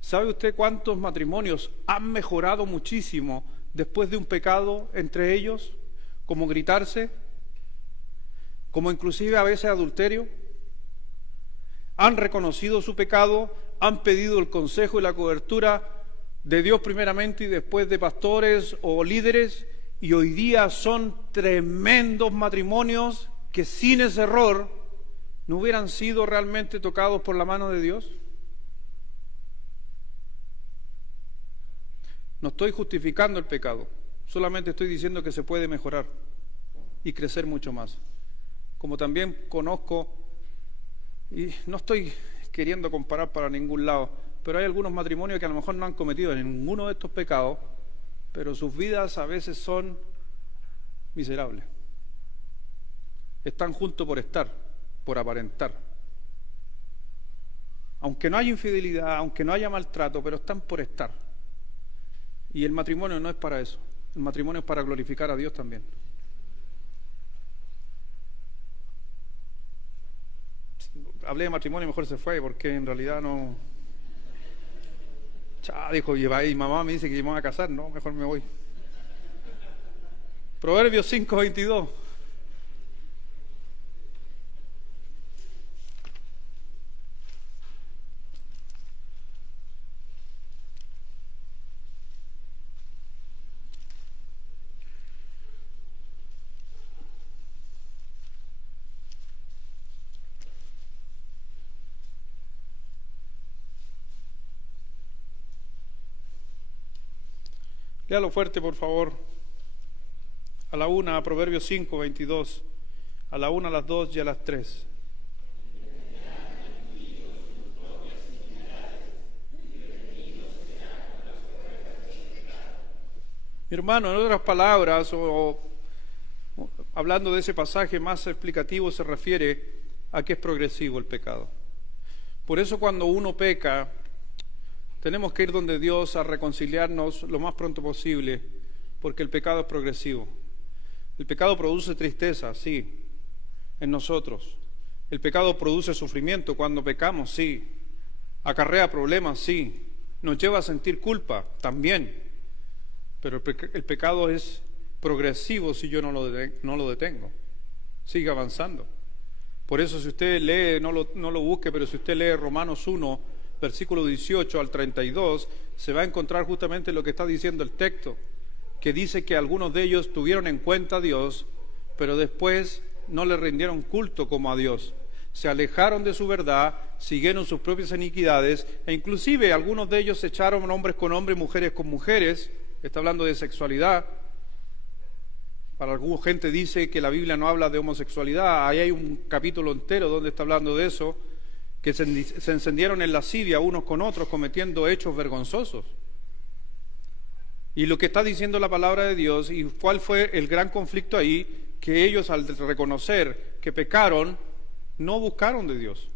¿Sabe usted cuántos matrimonios han mejorado muchísimo después de un pecado entre ellos? Como gritarse, como inclusive a veces adulterio. Han reconocido su pecado, han pedido el consejo y la cobertura de Dios primeramente y después de pastores o líderes, y hoy día son tremendos matrimonios que sin ese error no hubieran sido realmente tocados por la mano de Dios. No estoy justificando el pecado, solamente estoy diciendo que se puede mejorar y crecer mucho más. Como también conozco, y no estoy queriendo comparar para ningún lado, pero hay algunos matrimonios que a lo mejor no han cometido ninguno de estos pecados, pero sus vidas a veces son miserables. Están juntos por estar, por aparentar. Aunque no haya infidelidad, aunque no haya maltrato, pero están por estar. Y el matrimonio no es para eso. El matrimonio es para glorificar a Dios también. Hablé de matrimonio y mejor se fue, porque en realidad no... Dijo, y mamá me dice que me voy a casar, no, mejor me voy. Proverbios 5:22. Léalo fuerte, por favor. A la 1, Proverbios 5:22. A la 1, a las 2 y a las 3. Mi hermano, en otras palabras, hablando de ese pasaje más explicativo, se refiere a que es progresivo el pecado. Por eso cuando uno peca, tenemos que ir donde Dios a reconciliarnos lo más pronto posible, porque el pecado es progresivo. El pecado produce tristeza, sí, en nosotros. El pecado produce sufrimiento cuando pecamos, sí. Acarrea problemas, sí. Nos lleva a sentir culpa, también. Pero el pecado es progresivo si yo no lo detengo. Sigue avanzando. Por eso si usted lee, no lo busque, pero si usted lee Romanos 1, versículo 18 al 32, se va a encontrar justamente lo que está diciendo el texto, que dice que algunos de ellos tuvieron en cuenta a Dios, pero después no le rindieron culto como a Dios. Se alejaron de su verdad, siguieron sus propias iniquidades, e inclusive algunos de ellos se echaron hombres con hombres, mujeres con mujeres. Está hablando de sexualidad. Para alguna gente dice que la Biblia no habla de homosexualidad. Ahí hay un capítulo entero donde está hablando de eso, que se encendieron en lascivia unos con otros, cometiendo hechos vergonzosos. Y lo que está diciendo la palabra de Dios, y cuál fue el gran conflicto ahí, que ellos al reconocer que pecaron, no buscaron de Dios.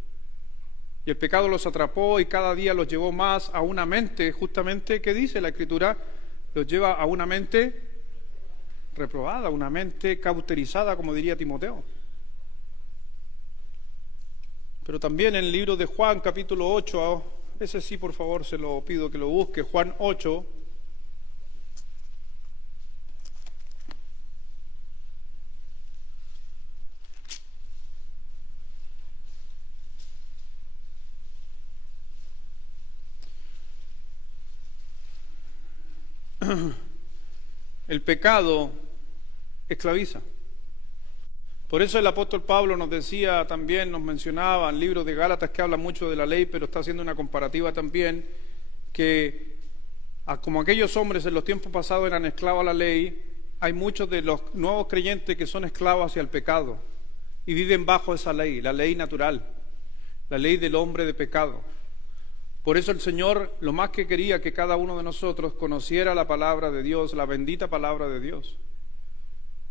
Y el pecado los atrapó y cada día los llevó más a una mente, justamente, ¿qué dice la Escritura? Los lleva a una mente reprobada, una mente cauterizada, como diría Timoteo. Pero también en el libro de Juan, capítulo 8, ese sí, por favor, se lo pido que lo busque, Juan 8. El pecado esclaviza. Por eso el apóstol Pablo nos decía también, nos mencionaba en el libro de Gálatas, que habla mucho de la ley, pero está haciendo una comparativa también, que como aquellos hombres en los tiempos pasados eran esclavos a la ley, hay muchos de los nuevos creyentes que son esclavos hacia el pecado y viven bajo esa ley, la ley natural, la ley del hombre de pecado. Por eso el Señor lo más que quería que cada uno de nosotros conociera la palabra de Dios, la bendita palabra de Dios.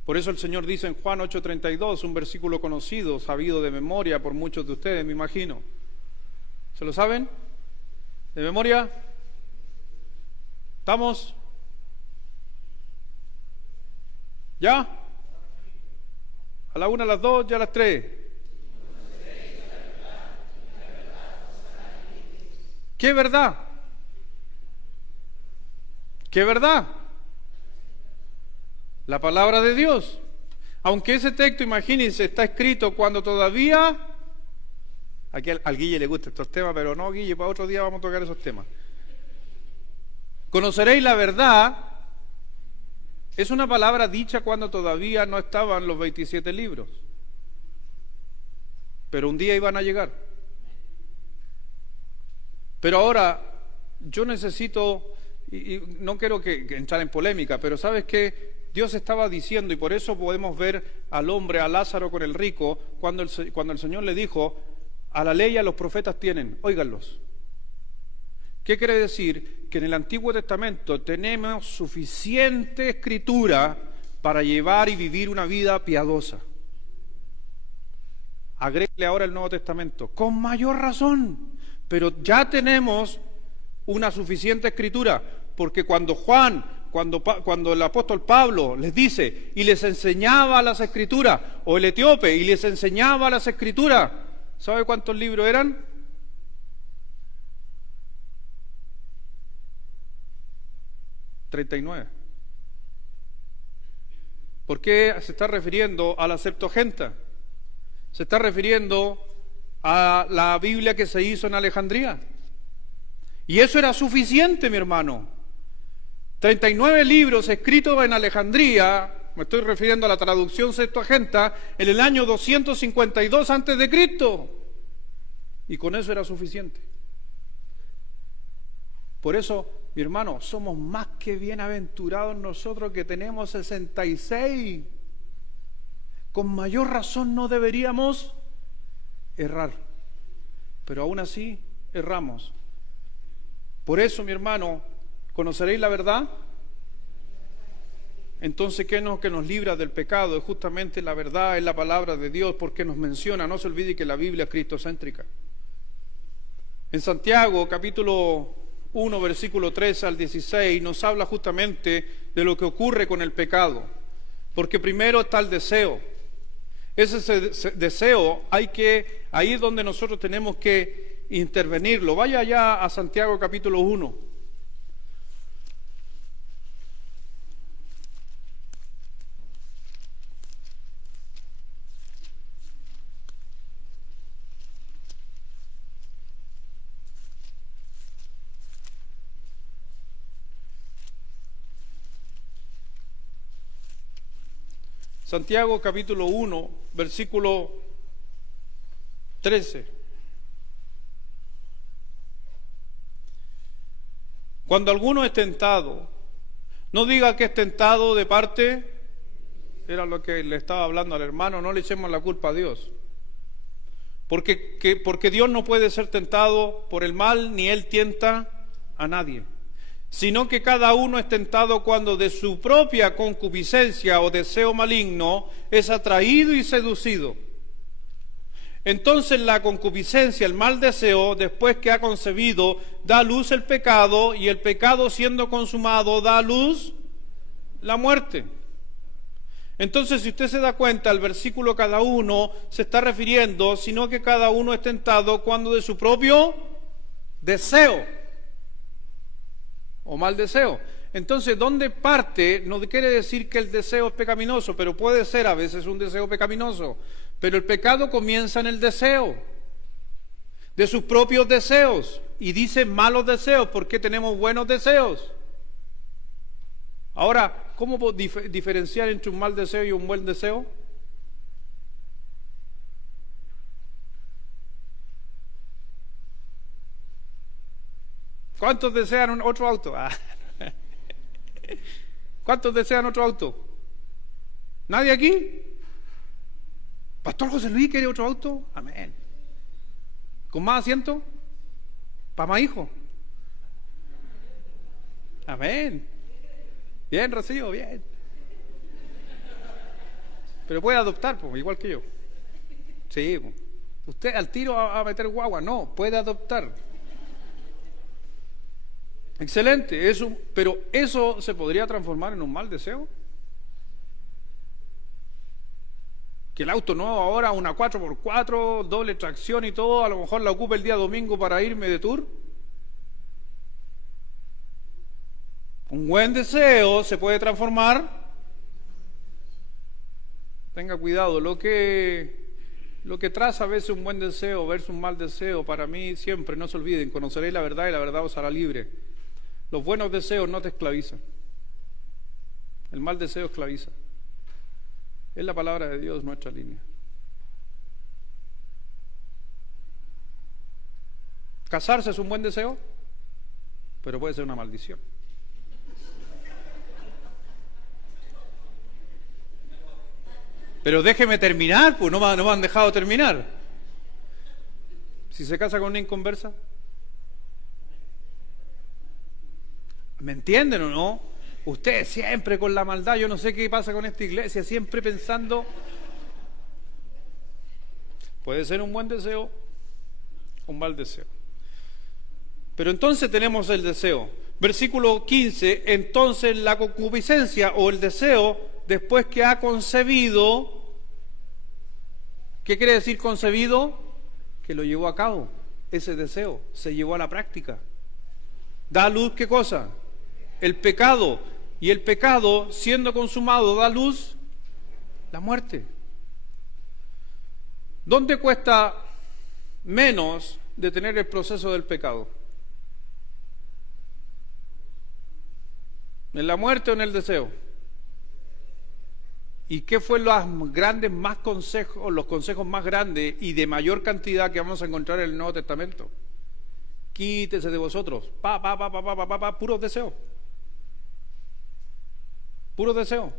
Por eso el Señor dice en Juan 8:32, un versículo conocido, sabido de memoria por muchos de ustedes, me imagino. ¿Se lo saben? ¿De memoria? ¿Estamos? ¿Ya? A la 1, a las 2 y a las 3. ¿Qué verdad? ¿Qué verdad? La palabra de Dios. Aunque ese texto, imagínense, está escrito cuando todavía... Aquí al Guille le gustan estos temas, pero no, Guille, para otro día vamos a tocar esos temas. Conoceréis la verdad. Es una palabra dicha cuando todavía no estaban los 27 libros. Pero un día iban a llegar. Pero ahora, yo necesito, y no quiero que entrar en polémica, pero ¿sabes qué? Dios estaba diciendo, y por eso podemos ver al hombre, a Lázaro con el rico, cuando el Señor le dijo, a la ley y a los profetas tienen, óiganlos. ¿Qué quiere decir? Que en el Antiguo Testamento tenemos suficiente escritura para llevar y vivir una vida piadosa. Agréguele ahora el Nuevo Testamento, con mayor razón. Pero ya tenemos una suficiente escritura, porque cuando el apóstol Pablo les dice y les enseñaba las escrituras, o el etíope y les enseñaba las escrituras, ¿sabe cuántos libros eran? 39. ¿Por qué se está refiriendo a la Septuaginta? Se está refiriendo a la Biblia que se hizo en Alejandría. Y eso era suficiente, mi hermano. 39 libros escritos en Alejandría, me estoy refiriendo a la traducción Septuaginta, en el año 252 antes de Cristo. Y con eso era suficiente. Por eso, mi hermano, somos más que bienaventurados nosotros que tenemos 66. Con mayor razón no deberíamos errar. Pero aún así, erramos. Por eso, mi hermano, ¿conoceréis la verdad? Entonces, ¿qué es lo que nos libra del pecado? Es justamente la verdad, es la palabra de Dios, porque nos menciona. No se olvide que la Biblia es cristocéntrica. En Santiago, capítulo 1, versículo 13 al 16, nos habla justamente de lo que ocurre con el pecado. Porque primero está el deseo. Ese deseo ahí es donde nosotros tenemos que intervenirlo. Vaya allá a Santiago, capítulo 1. Santiago capítulo 1, versículo 13. Cuando alguno es tentado, no diga que es tentado de parte, era lo que le estaba hablando al hermano, no le echemos la culpa a Dios. Porque Dios no puede ser tentado por el mal, ni Él tienta a nadie. Sino que cada uno es tentado cuando de su propia concupiscencia o deseo maligno es atraído y seducido. Entonces la concupiscencia, el mal deseo, después que ha concebido, da a luz el pecado, y el pecado siendo consumado da a luz la muerte. Entonces, si usted se da cuenta, el versículo cada uno se está refiriendo, sino que cada uno es tentado cuando de su propio deseo o mal deseo. Entonces, ¿dónde parte? No quiere decir que el deseo es pecaminoso, pero puede ser a veces un deseo pecaminoso. Pero el pecado comienza en el deseo, de sus propios deseos. Y dice malos deseos, porque tenemos buenos deseos. Ahora, ¿cómo diferenciar entre un mal deseo y un buen deseo? ¿Cuántos desean otro auto? ¿Cuántos desean otro auto? ¿Nadie aquí? ¿Pastor José Luis quiere otro auto? Amén. ¿Con más asiento? ¿Para más hijos? Amén. Bien, Rocío, bien. Pero puede adoptar, pues, igual que yo. Sí, pues. Usted al tiro a meter guagua, no, puede adoptar. Excelente, pero ¿eso se podría transformar en un mal deseo? Que el auto nuevo ahora, una 4x4, doble tracción y todo, a lo mejor la ocupe el día domingo para irme de tour. Un buen deseo se puede transformar. Tenga cuidado, lo que traza a veces un buen deseo versus un mal deseo, para mí siempre, no se olviden, conoceréis la verdad y la verdad os hará libre. Los buenos deseos no te esclavizan. El mal deseo esclaviza. Es la palabra de Dios nuestra línea. Casarse es un buen deseo, pero puede ser una maldición. Pero déjeme terminar, pues no me han dejado terminar. Si se casa con una inconversa, ¿me entienden o no? Ustedes siempre con la maldad, yo no sé qué pasa con esta iglesia, siempre pensando. Puede ser un buen deseo, un mal deseo. Pero entonces tenemos el deseo. Versículo 15, entonces la concupiscencia o el deseo, después que ha concebido, ¿qué quiere decir concebido? Que lo llevó a cabo, ese deseo, se llevó a la práctica. ¿Da a luz qué cosa? el pecado. Y el pecado, siendo consumado, da luz la muerte. ¿Dónde cuesta menos detener el proceso del pecado? ¿En la muerte o en el deseo? ¿Y qué fue los consejos más grandes y de mayor cantidad que vamos a encontrar en el Nuevo Testamento? Quítese de vosotros, puros deseos. Puros deseos.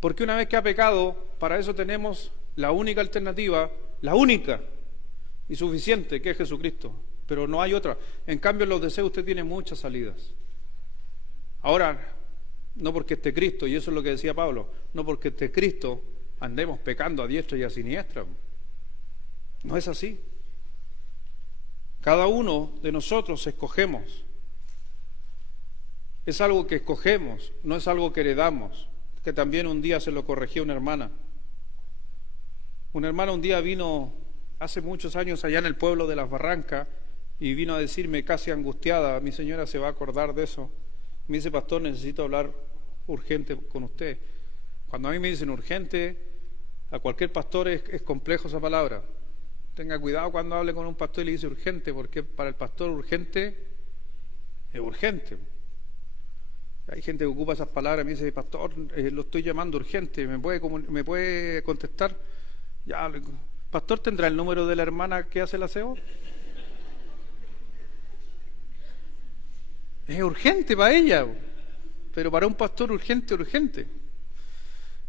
Porque una vez que ha pecado, para eso tenemos la única alternativa, la única y suficiente, que es Jesucristo. Pero no hay otra. En cambio, en los deseos usted tiene muchas salidas. Ahora, no porque esté Cristo, y eso es lo que decía Pablo, no porque esté Cristo andemos pecando a diestra y a siniestra. No es así. Cada uno de nosotros escogemos. Es algo que escogemos, no es algo que heredamos, que también un día se lo corrigió una hermana. Una hermana un día vino hace muchos años allá en el pueblo de Las Barrancas y vino a decirme casi angustiada, mi señora se va a acordar de eso. Me dice, pastor, necesito hablar urgente con usted. Cuando a mí me dicen urgente, a cualquier pastor es complejo esa palabra. Tenga cuidado cuando hable con un pastor y le dice urgente, porque para el pastor urgente es urgente. Hay gente que ocupa esas palabras y me dice, pastor, lo estoy llamando urgente, ¿me puede contestar? Ya, pastor, ¿tendrá el número de la hermana que hace el aseo? Es urgente para ella, pero para un pastor urgente.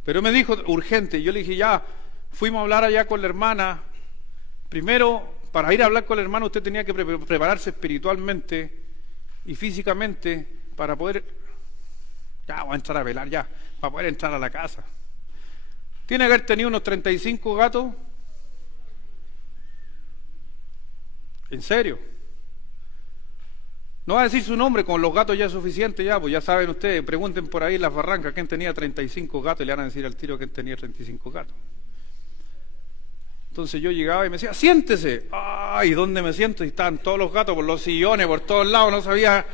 Pero me dijo urgente, yo le dije, ya, fuimos a hablar allá con la hermana. Primero, para ir a hablar con la hermana usted tenía que prepararse espiritualmente y físicamente para poder, ya voy a entrar a velar ya, para poder entrar a la casa. Tiene que haber tenido unos 35 gatos. ¿En serio? No va a decir su nombre, con los gatos ya es suficiente, ya, pues ya saben ustedes, pregunten por ahí en Las Barrancas quién tenía 35 gatos y le van a decir al tiro quién tenía 35 gatos. Entonces yo llegaba y me decía, siéntese. Ay, ¿dónde me siento? Y estaban todos los gatos por los sillones, por todos lados, no sabía.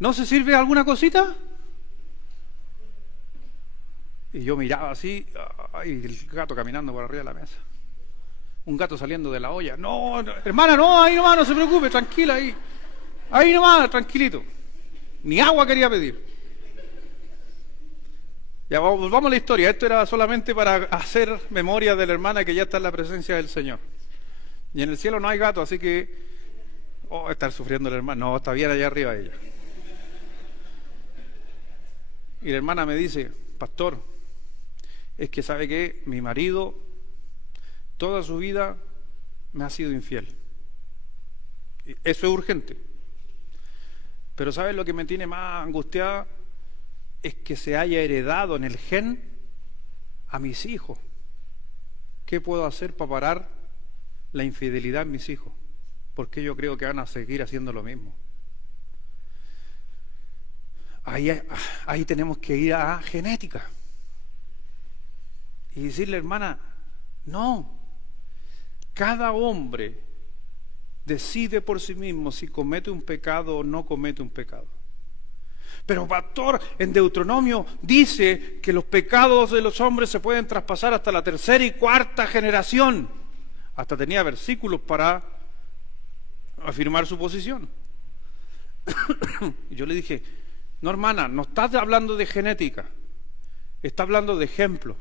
¿No se sirve alguna cosita? Y yo miraba así, ay, el gato caminando por arriba de la mesa. Un gato saliendo de la olla. No, hermana, no, ahí nomás, no se preocupe, tranquila ahí. Ahí nomás, tranquilito. Ni agua quería pedir. Ya, volvamos a la historia. Esto era solamente para hacer memoria de la hermana que ya está en la presencia del Señor. Y en el cielo no hay gato, así que... estar sufriendo la hermana. No, está bien allá arriba ella. Y la hermana me dice, pastor, es que sabe que mi marido toda su vida me ha sido infiel. Eso es urgente. Pero ¿sabes lo que me tiene más angustiada? Es que se haya heredado en el gen a mis hijos. ¿Qué puedo hacer para parar la infidelidad en mis hijos? Porque yo creo que van a seguir haciendo lo mismo. Ahí tenemos que ir a genética y decirle, hermana, no, cada hombre decide por sí mismo si comete un pecado o no comete un pecado. Pero pastor, en Deuteronomio dice que los pecados de los hombres se pueden traspasar hasta la tercera y cuarta generación. Hasta tenía versículos para afirmar su posición. Y yo le dije, no, hermana, no estás hablando de genética, está hablando de ejemplo.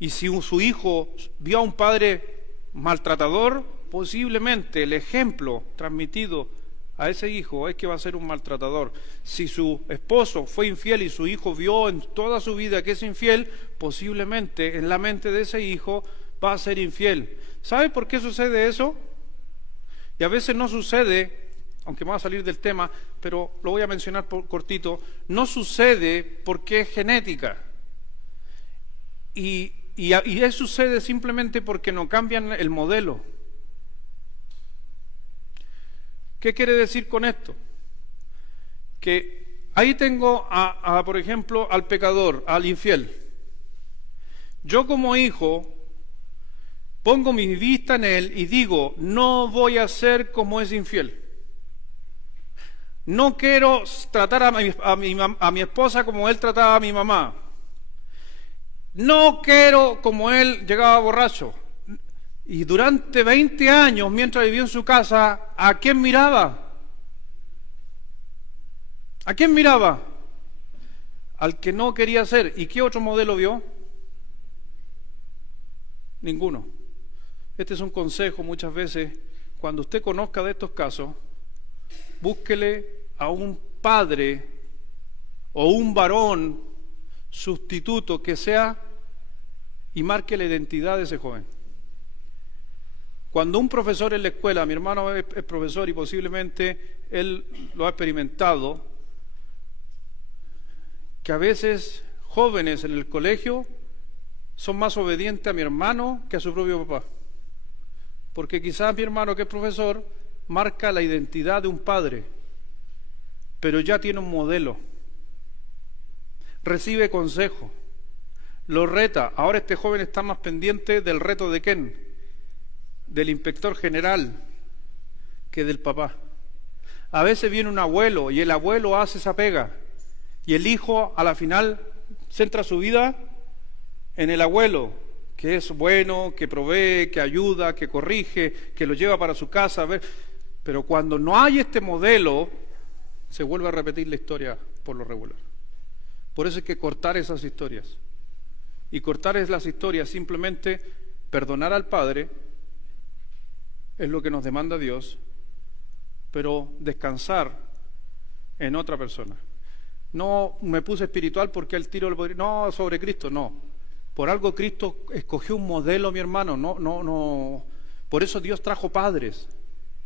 Y si su hijo vio a un padre maltratador, posiblemente el ejemplo transmitido a ese hijo es que va a ser un maltratador. Si su esposo fue infiel y su hijo vio en toda su vida que es infiel, posiblemente en la mente de ese hijo va a ser infiel. ¿Sabe por qué sucede eso? Y a veces no sucede, aunque me va a salir del tema, pero lo voy a mencionar por cortito, no sucede porque es genética. Y eso sucede simplemente porque no cambian el modelo. ¿Qué quiere decir con esto? Que ahí tengo, por ejemplo, al pecador, al infiel. Yo como hijo pongo mi vista en Él y digo, no voy a ser como ese infiel. No quiero tratar a mi esposa como él trataba a mi mamá. No quiero como él llegaba borracho. Y durante 20 años, mientras vivió en su casa, ¿a quién miraba? ¿A quién miraba? Al que no quería ser. ¿Y qué otro modelo vio? Ninguno. Este es un consejo muchas veces. Cuando usted conozca de estos casos, búsquele a un padre o un varón sustituto que sea y marque la identidad de ese joven. Cuando un profesor en la escuela, mi hermano es profesor y posiblemente él lo ha experimentado, que a veces jóvenes en el colegio son más obedientes a mi hermano que a su propio papá. Porque quizás mi hermano, que es profesor, marca la identidad de un padre, pero ya tiene un modelo, recibe consejo, lo reta. Ahora este joven está más pendiente del reto de ¿quién? Del inspector general que del papá. A veces viene un abuelo y el abuelo hace esa pega y el hijo a la final centra su vida en el abuelo, que es bueno, que provee, que ayuda, que corrige, que lo lleva para su casa. A ver. Pero cuando no hay este modelo, se vuelve a repetir la historia por lo regular. Por eso hay que cortar esas historias. Y cortar las historias, simplemente perdonar al Padre, es lo que nos demanda Dios, pero descansar en otra persona. No me puse espiritual porque el tiro no sobre Cristo, no. Por algo Cristo escogió un modelo, mi hermano. No. Por eso Dios trajo padres.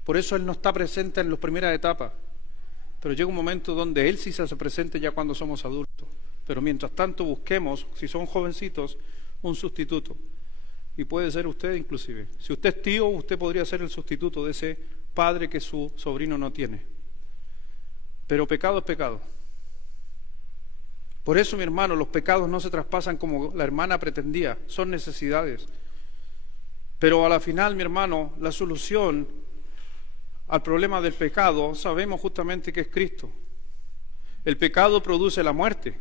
Por eso Él no está presente en las primeras etapas. Pero llega un momento donde Él sí se hace presente ya cuando somos adultos. Pero mientras tanto busquemos, si son jovencitos, un sustituto. Y puede ser usted inclusive. Si usted es tío, usted podría ser el sustituto de ese padre que su sobrino no tiene. Pero pecado es pecado. Por eso, mi hermano, los pecados no se traspasan como la hermana pretendía, son necesidades. Pero a la final, mi hermano, la solución al problema del pecado, sabemos justamente que es Cristo. El pecado produce la muerte,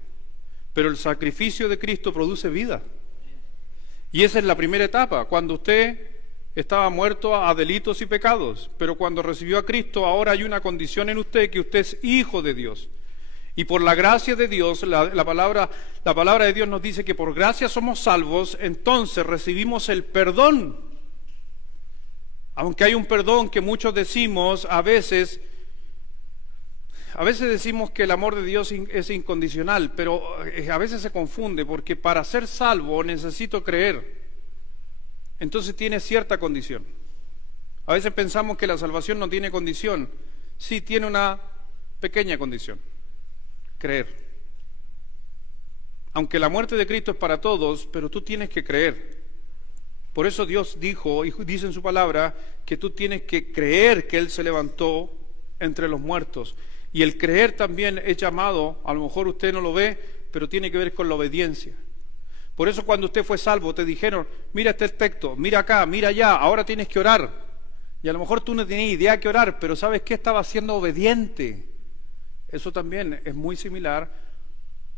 pero el sacrificio de Cristo produce vida. Y esa es la primera etapa, cuando usted estaba muerto a delitos y pecados, pero cuando recibió a Cristo, ahora hay una condición en usted, que usted es hijo de Dios. Y por la gracia de Dios, la palabra de Dios nos dice que por gracia somos salvos, entonces recibimos el perdón. Aunque hay un perdón que muchos decimos, a veces decimos que el amor de Dios es incondicional, pero a veces se confunde, porque para ser salvo necesito creer. Entonces tiene cierta condición. A veces pensamos que la salvación no tiene condición. Sí, tiene una pequeña condición: creer. Aunque la muerte de Cristo es para todos, pero tú tienes que creer. Por eso Dios dijo y dice en su palabra que tú tienes que creer que Él se levantó entre los muertos. Y el creer también es llamado, a lo mejor usted no lo ve, pero tiene que ver con la obediencia. Por eso cuando usted fue salvo te dijeron, mira este texto, mira acá, mira allá, ahora tienes que orar. Y a lo mejor tú no tenías idea que orar, pero ¿sabes qué? Estaba siendo obediente. Eso también es muy similar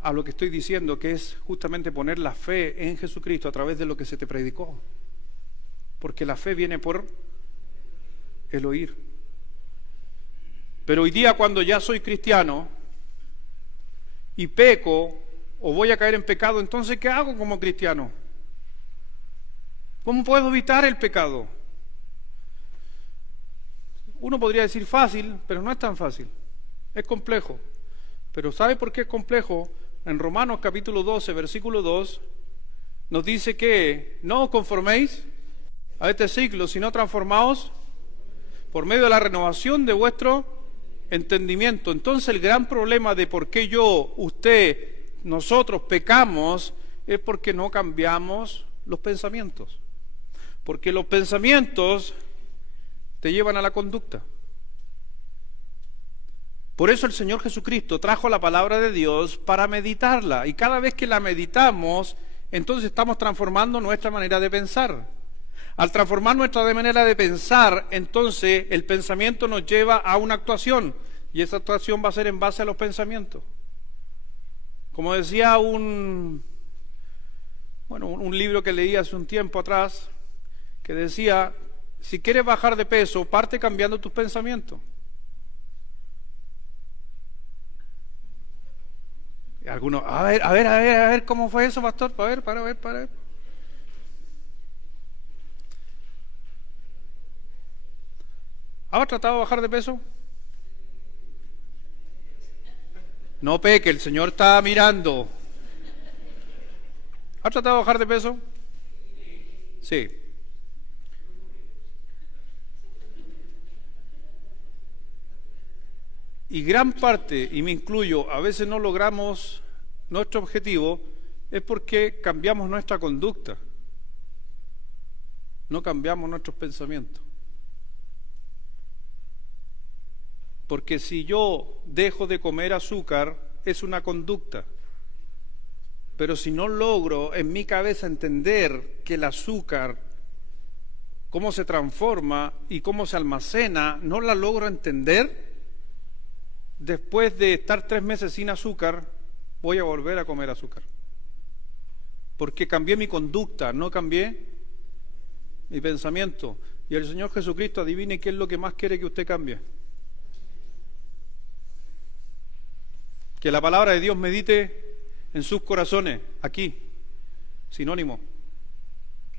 a lo que estoy diciendo, que es justamente poner la fe en Jesucristo a través de lo que se te predicó. Porque la fe viene por el oír. Pero hoy día, cuando ya soy cristiano y peco o voy a caer en pecado, entonces ¿qué hago como cristiano? ¿Cómo puedo evitar el pecado? Uno podría decir fácil, pero no es tan fácil. Es complejo. Pero ¿sabe por qué es complejo? En Romanos capítulo 12, versículo 2, nos dice que no os conforméis a este siglo, sino transformaos por medio de la renovación de vuestro entendimiento. Entonces el gran problema de por qué nosotros pecamos es porque no cambiamos los pensamientos. Porque los pensamientos te llevan a la conducta. Por eso el Señor Jesucristo trajo la palabra de Dios para meditarla. Y cada vez que la meditamos, entonces estamos transformando nuestra manera de pensar. Al transformar nuestra manera de pensar, entonces el pensamiento nos lleva a una actuación, y esa actuación va a ser en base a los pensamientos. Como decía un libro que leí hace un tiempo atrás, que decía, si quieres bajar de peso, parte cambiando tus pensamientos. Y algunos, a ver, ¿cómo fue eso, pastor? Para ver. ¿Has tratado de bajar de peso? No peque, el Señor está mirando. ¿Has tratado de bajar de peso? Sí. Y gran parte, y me incluyo, a veces no logramos nuestro objetivo, es porque cambiamos nuestra conducta, no cambiamos nuestros pensamientos. Porque si yo dejo de comer azúcar, es una conducta. Pero si no logro en mi cabeza entender que el azúcar, cómo se transforma y cómo se almacena, no la logro entender, después de estar 3 meses sin azúcar, voy a volver a comer azúcar. Porque cambié mi conducta, no cambié mi pensamiento. Y el Señor Jesucristo, adivine qué es lo que más quiere que usted cambie. Que la palabra de Dios medite en sus corazones, aquí, sinónimo,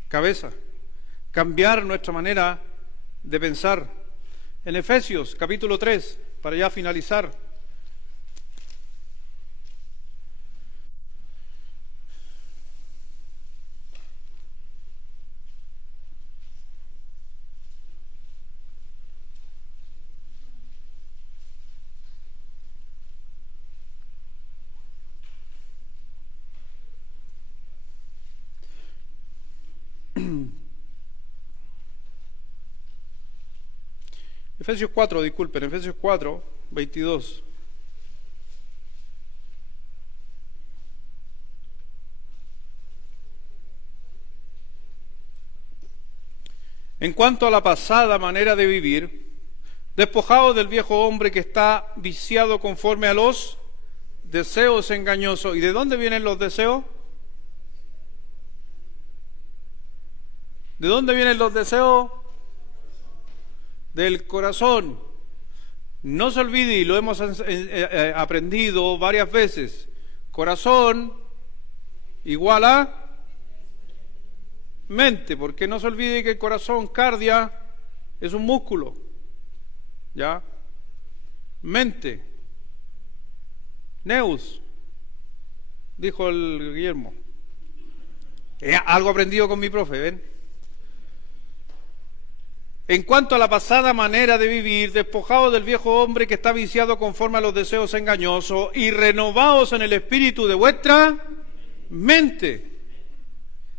cabeza, cambiar nuestra manera de pensar. En Efesios capítulo 3, para ya finalizar. Efesios 4, disculpen, Efesios 4, 22. En cuanto a la pasada manera de vivir, despojados del viejo hombre que está viciado conforme a los deseos engañosos. ¿Y de dónde vienen los deseos? ¿De dónde vienen los deseos? Del corazón. No se olvide, y lo hemos aprendido varias veces, corazón igual a mente, porque no se olvide que el corazón, cardia, es un músculo, ¿ya? Mente, neus, dijo el Guillermo. Algo aprendido con mi profe, ¿ven? En cuanto a la pasada manera de vivir, despojados del viejo hombre que está viciado conforme a los deseos engañosos y renovados en el espíritu de vuestra mente.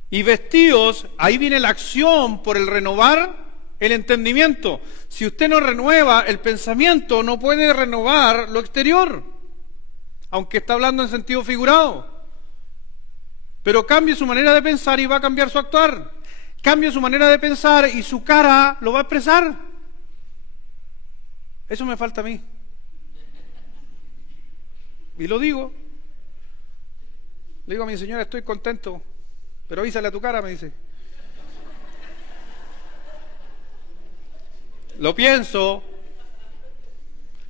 Y vestidos, ahí viene la acción por el renovar el entendimiento. Si usted no renueva el pensamiento, no puede renovar lo exterior, aunque está hablando en sentido figurado. Pero cambie su manera de pensar y va a cambiar su actuar. Cambie su manera de pensar y su cara lo va a expresar. Eso me falta a mí. Y lo digo. Le digo a mi señora, estoy contento, pero avísale a tu cara, me dice. Lo pienso,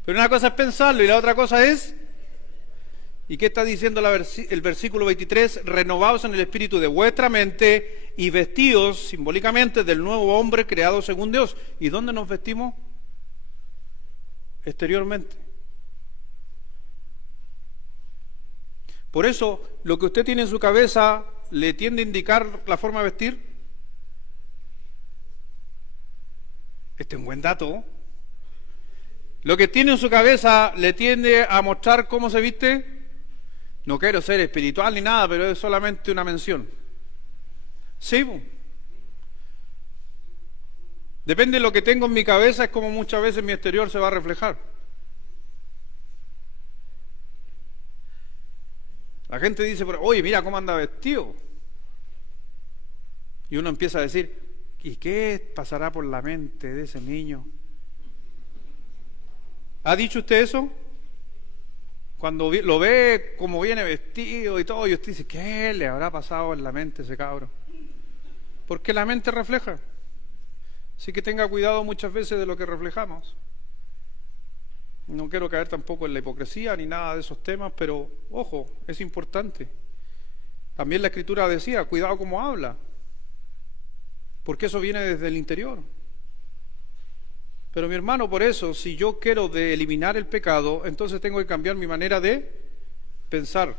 pero una cosa es pensarlo y la otra cosa es... ¿Y qué está diciendo el versículo 23? Renovados en el espíritu de vuestra mente y vestidos simbólicamente del nuevo hombre creado según Dios. ¿Y dónde nos vestimos? Exteriormente. Por eso, lo que usted tiene en su cabeza le tiende a indicar la forma de vestir. Este es un buen dato. Lo que tiene en su cabeza le tiende a mostrar cómo se viste. No quiero ser espiritual ni nada, pero es solamente una mención. Sí. Depende de lo que tengo en mi cabeza, es como muchas veces mi exterior se va a reflejar. La gente dice, oye, mira cómo anda vestido. Y uno empieza a decir, ¿Y qué pasará por la mente de ese niño? ¿Ha dicho usted eso? Cuando lo ve como viene vestido y todo, y usted dice, ¿qué le habrá pasado en la mente a ese cabro? Porque la mente refleja. Así que tenga cuidado muchas veces de lo que reflejamos. No quiero caer tampoco en la hipocresía ni nada de esos temas, pero ojo, es importante. También la Escritura decía, cuidado cómo habla, porque eso viene desde el interior. Pero mi hermano, por eso, si yo quiero eliminar el pecado, entonces tengo que cambiar mi manera de pensar.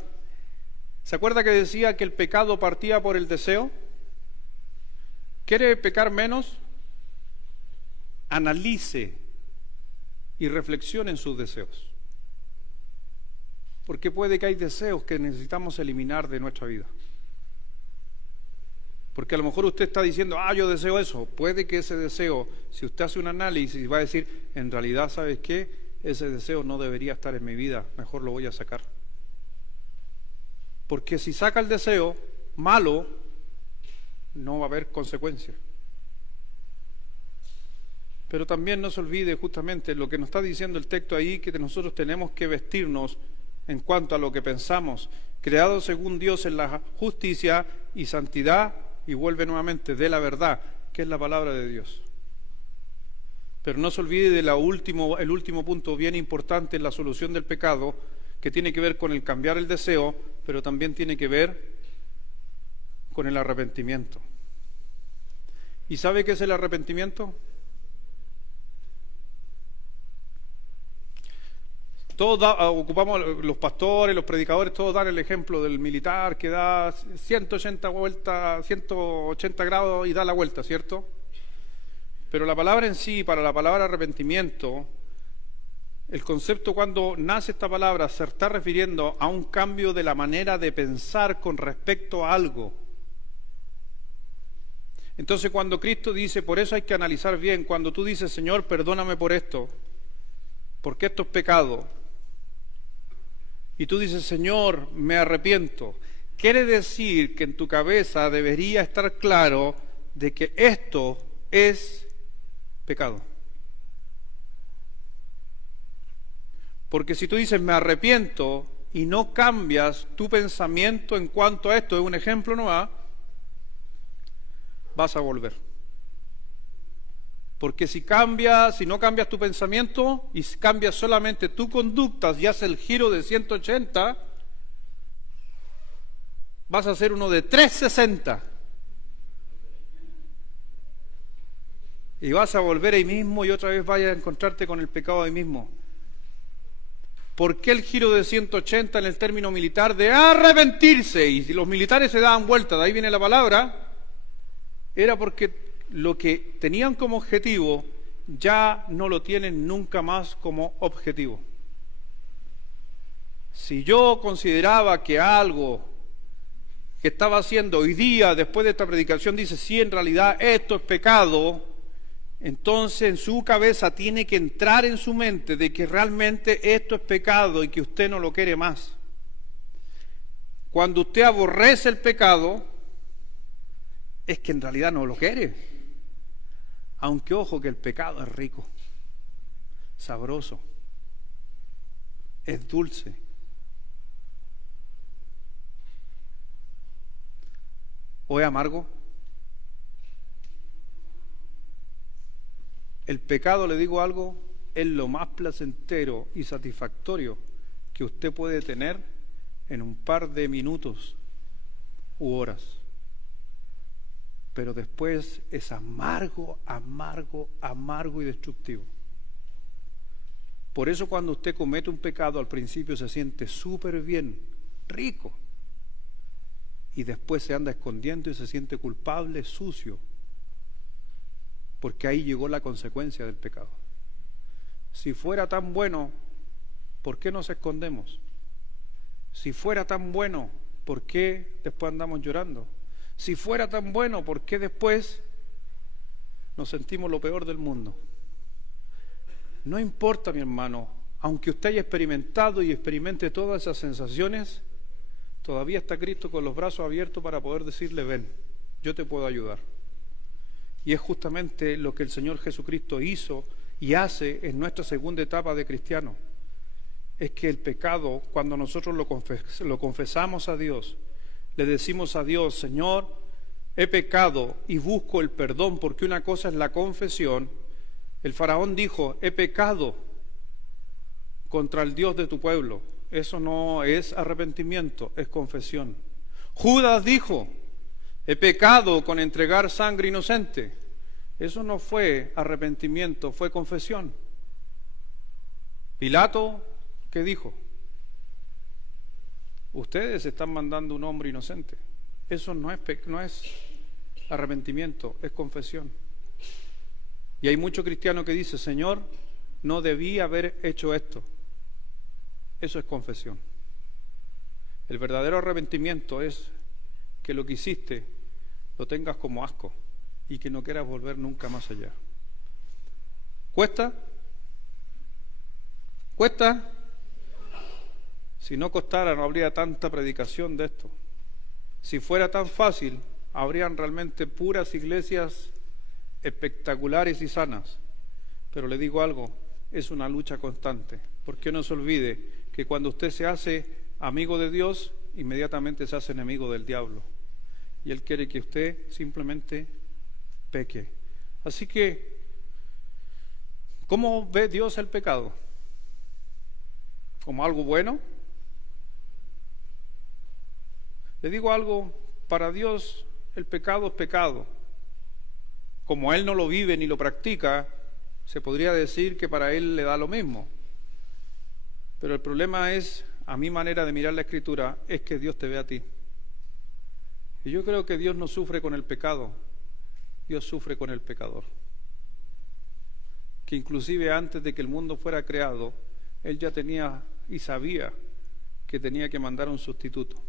¿Se acuerda que decía que el pecado partía por el deseo? ¿Quiere pecar menos? Analice y reflexione en sus deseos. Porque puede que hay deseos que necesitamos eliminar de nuestra vida. Porque a lo mejor usted está diciendo, yo deseo eso. Puede que ese deseo, si usted hace un análisis, va a decir, en realidad, ¿sabes qué? Ese deseo no debería estar en mi vida, mejor lo voy a sacar. Porque si saca el deseo malo, no va a haber consecuencias. Pero también no se olvide justamente lo que nos está diciendo el texto ahí, que nosotros tenemos que vestirnos en cuanto a lo que pensamos, creados según Dios en la justicia y santidad, y vuelve nuevamente de la verdad, que es la palabra de Dios. Pero no se olvide de el último punto bien importante en la solución del pecado, que tiene que ver con el cambiar el deseo, pero también tiene que ver con el arrepentimiento. ¿Y sabe qué es el arrepentimiento? Todos ocupamos, los pastores, los predicadores, todos dan el ejemplo del militar que da 180 vueltas, 180 grados y da la vuelta, ¿cierto? Pero la palabra en sí, para la palabra arrepentimiento, el concepto cuando nace esta palabra se está refiriendo a un cambio de la manera de pensar con respecto a algo. Entonces cuando Cristo dice, por eso hay que analizar bien, cuando tú dices, Señor, perdóname por esto, porque esto es pecado, y tú dices, Señor, me arrepiento, quiere decir que en tu cabeza debería estar claro de que esto es pecado. Porque si tú dices, me arrepiento, y no cambias tu pensamiento en cuanto a esto, es un ejemplo nomás, vas a volver. Porque si no cambias tu pensamiento y cambias solamente tu conducta y haces el giro de 180, vas a hacer uno de 360. Y vas a volver ahí mismo y otra vez vayas a encontrarte con el pecado ahí mismo. ¿Por qué el giro de 180 en el término militar de arrepentirse? Y si los militares se daban vuelta, de ahí viene la palabra, era porque lo que tenían como objetivo ya no lo tienen nunca más como objetivo. Si yo consideraba que algo que estaba haciendo hoy día, después de esta predicación, dice, sí, en realidad esto es pecado, entonces en su cabeza tiene que entrar en su mente de que realmente esto es pecado y que usted no lo quiere más. Cuando usted aborrece el pecado, es que en realidad no lo quiere. Aunque ojo que el pecado es rico, sabroso, es dulce. ¿O es amargo? El pecado, le digo algo, es lo más placentero y satisfactorio que usted puede tener en un par de minutos u horas. Pero después es amargo, amargo, amargo y destructivo. Por eso cuando usted comete un pecado, al principio se siente súper bien, rico, y después se anda escondiendo y se siente culpable, sucio, porque ahí llegó la consecuencia del pecado. Si fuera tan bueno, ¿por qué nos escondemos? Si fuera tan bueno, ¿por qué después andamos llorando? Si fuera tan bueno, ¿por qué después nos sentimos lo peor del mundo? No importa, mi hermano, aunque usted haya experimentado y experimente todas esas sensaciones, todavía está Cristo con los brazos abiertos para poder decirle, ven, yo te puedo ayudar. Y es justamente lo que el Señor Jesucristo hizo y hace en nuestra segunda etapa de cristiano. Es que el pecado, cuando nosotros lo confesamos a Dios, le decimos a Dios: Señor, he pecado y busco el perdón, porque una cosa es la confesión. El faraón dijo: he pecado contra el Dios de tu pueblo. Eso no es arrepentimiento, es confesión. Judas dijo: he pecado con entregar sangre inocente. Eso no fue arrepentimiento, fue confesión. Pilato, ¿qué dijo? Ustedes están mandando un hombre inocente. Eso no es arrepentimiento, es confesión. Y hay muchos cristianos que dicen: Señor, no debí haber hecho esto. Eso es confesión. El verdadero arrepentimiento es que lo que hiciste lo tengas como asco y que no quieras volver nunca más allá. ¿Cuesta? ¿Cuesta? Si no costara, no habría tanta predicación de esto. Si fuera tan fácil, habrían realmente puras iglesias espectaculares y sanas. Pero le digo algo, es una lucha constante. Porque no se olvide que cuando usted se hace amigo de Dios, inmediatamente se hace enemigo del diablo. Y Él quiere que usted simplemente peque. Así que, ¿cómo ve Dios el pecado? ¿Como algo bueno? Le digo algo, para Dios el pecado es pecado. Como Él no lo vive ni lo practica, se podría decir que para Él le da lo mismo. Pero el problema es, a mi manera de mirar la Escritura, es que Dios te ve a ti. Y yo creo que Dios no sufre con el pecado, Dios sufre con el pecador. Que inclusive antes de que el mundo fuera creado, Él ya tenía y sabía que tenía que mandar un sustituto